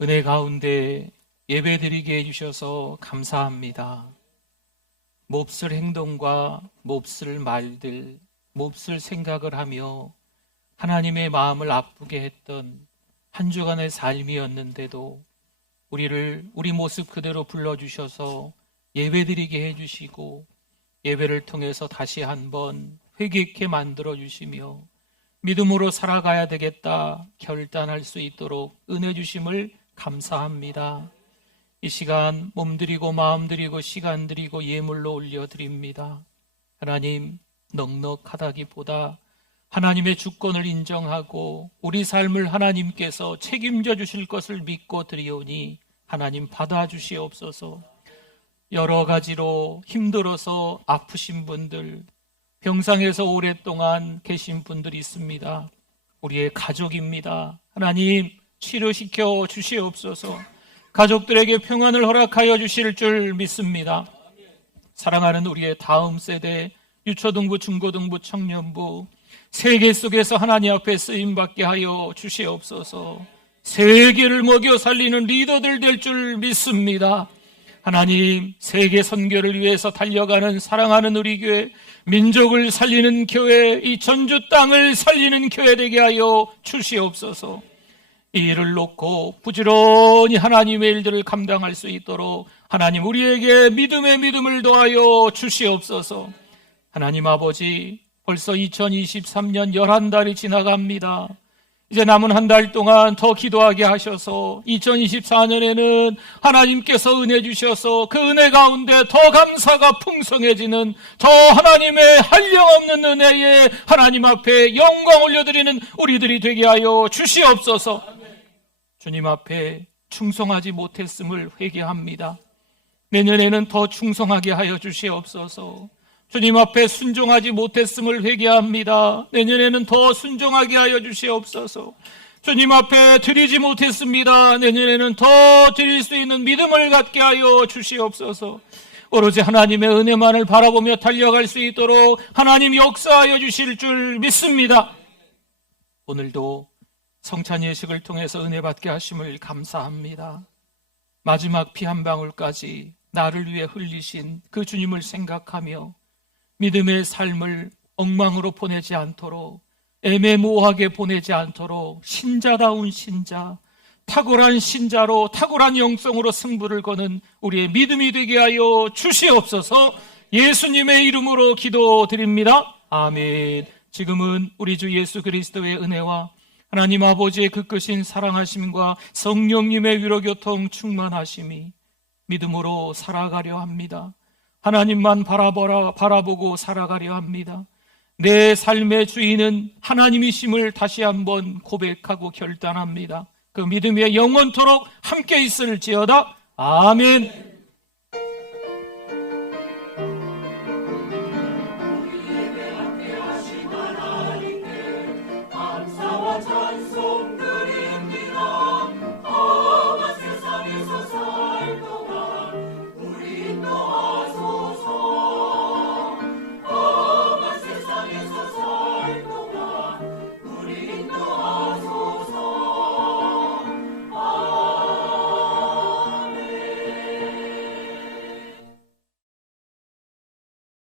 은혜 가운데 예배드리게 해주셔서 감사합니다. 몹쓸 행동과 몹쓸 말들, 몹쓸 생각을 하며 하나님의 마음을 아프게 했던 한 주간의 삶이었는데도 우리 모습 그대로 불러주셔서 예배드리게 해주시고 예배를 통해서 다시 한번 회개케 만들어주시며 믿음으로 살아가야 되겠다 결단할 수 있도록 은혜 주심을 감사합니다. 이 시간 몸드리고 마음드리고 시간드리고 예물로 올려드립니다. 하나님, 넉넉하다기보다 하나님의 주권을 인정하고 우리 삶을 하나님께서 책임져 주실 것을 믿고 드리오니 하나님 받아주시옵소서. 여러 가지로 힘들어서 아프신 분들, 병상에서 오랫동안 계신 분들이 있습니다. 우리의 가족입니다. 하나님 치료시켜 주시옵소서. 가족들에게 평안을 허락하여 주실 줄 믿습니다. 사랑하는 우리의 다음 세대, 유초등부, 중고등부, 청년부 세계 속에서 하나님 앞에 쓰임받게 하여 주시옵소서. 세계를 먹여 살리는 리더들 될 줄 믿습니다. 하나님, 세계 선교를 위해서 달려가는 사랑하는 우리 교회, 민족을 살리는 교회, 이 전주 땅을 살리는 교회 되게 하여 주시옵소서. 이 일을 놓고 부지런히 하나님의 일들을 감당할 수 있도록 하나님 우리에게 믿음의 믿음을 더하여 주시옵소서. 하나님 아버지, 벌써 2023년 11달이 지나갑니다. 이제 남은 한 달 동안 더 기도하게 하셔서 2024년에는 하나님께서 은혜 주셔서 그 은혜 가운데 더 감사가 풍성해지는, 더 하나님의 한량없는 은혜에 하나님 앞에 영광 올려드리는 우리들이 되게 하여 주시옵소서. 주님 앞에 충성하지 못했음을 회개합니다. 내년에는 더 충성하게 하여 주시옵소서. 주님 앞에 순종하지 못했음을 회개합니다. 내년에는 더 순종하게 하여 주시옵소서. 주님 앞에 드리지 못했습니다. 내년에는 더 드릴 수 있는 믿음을 갖게 하여 주시옵소서. 오로지 하나님의 은혜만을 바라보며 달려갈 수 있도록 하나님 역사하여 주실 줄 믿습니다. 오늘도 성찬 예식을 통해서 은혜 받게 하심을 감사합니다. 마지막 피 한 방울까지 나를 위해 흘리신 그 주님을 생각하며 믿음의 삶을 엉망으로 보내지 않도록, 애매모호하게 보내지 않도록 신자다운 신자, 탁월한 신자로 탁월한 영성으로 승부를 거는 우리의 믿음이 되게 하여 주시옵소서. 예수님의 이름으로 기도드립니다. 아멘. 지금은 우리 주 예수 그리스도의 은혜와 하나님 아버지의 그 크신 사랑하심과 성령님의 위로교통 충만하심이 믿음으로 살아가려 합니다. 하나님만 바라보고 살아가려 합니다. 내 삶의 주인은 하나님이심을 다시 한번 고백하고 결단합니다. 그 믿음에 영원토록 함께 있을지어다. 아멘.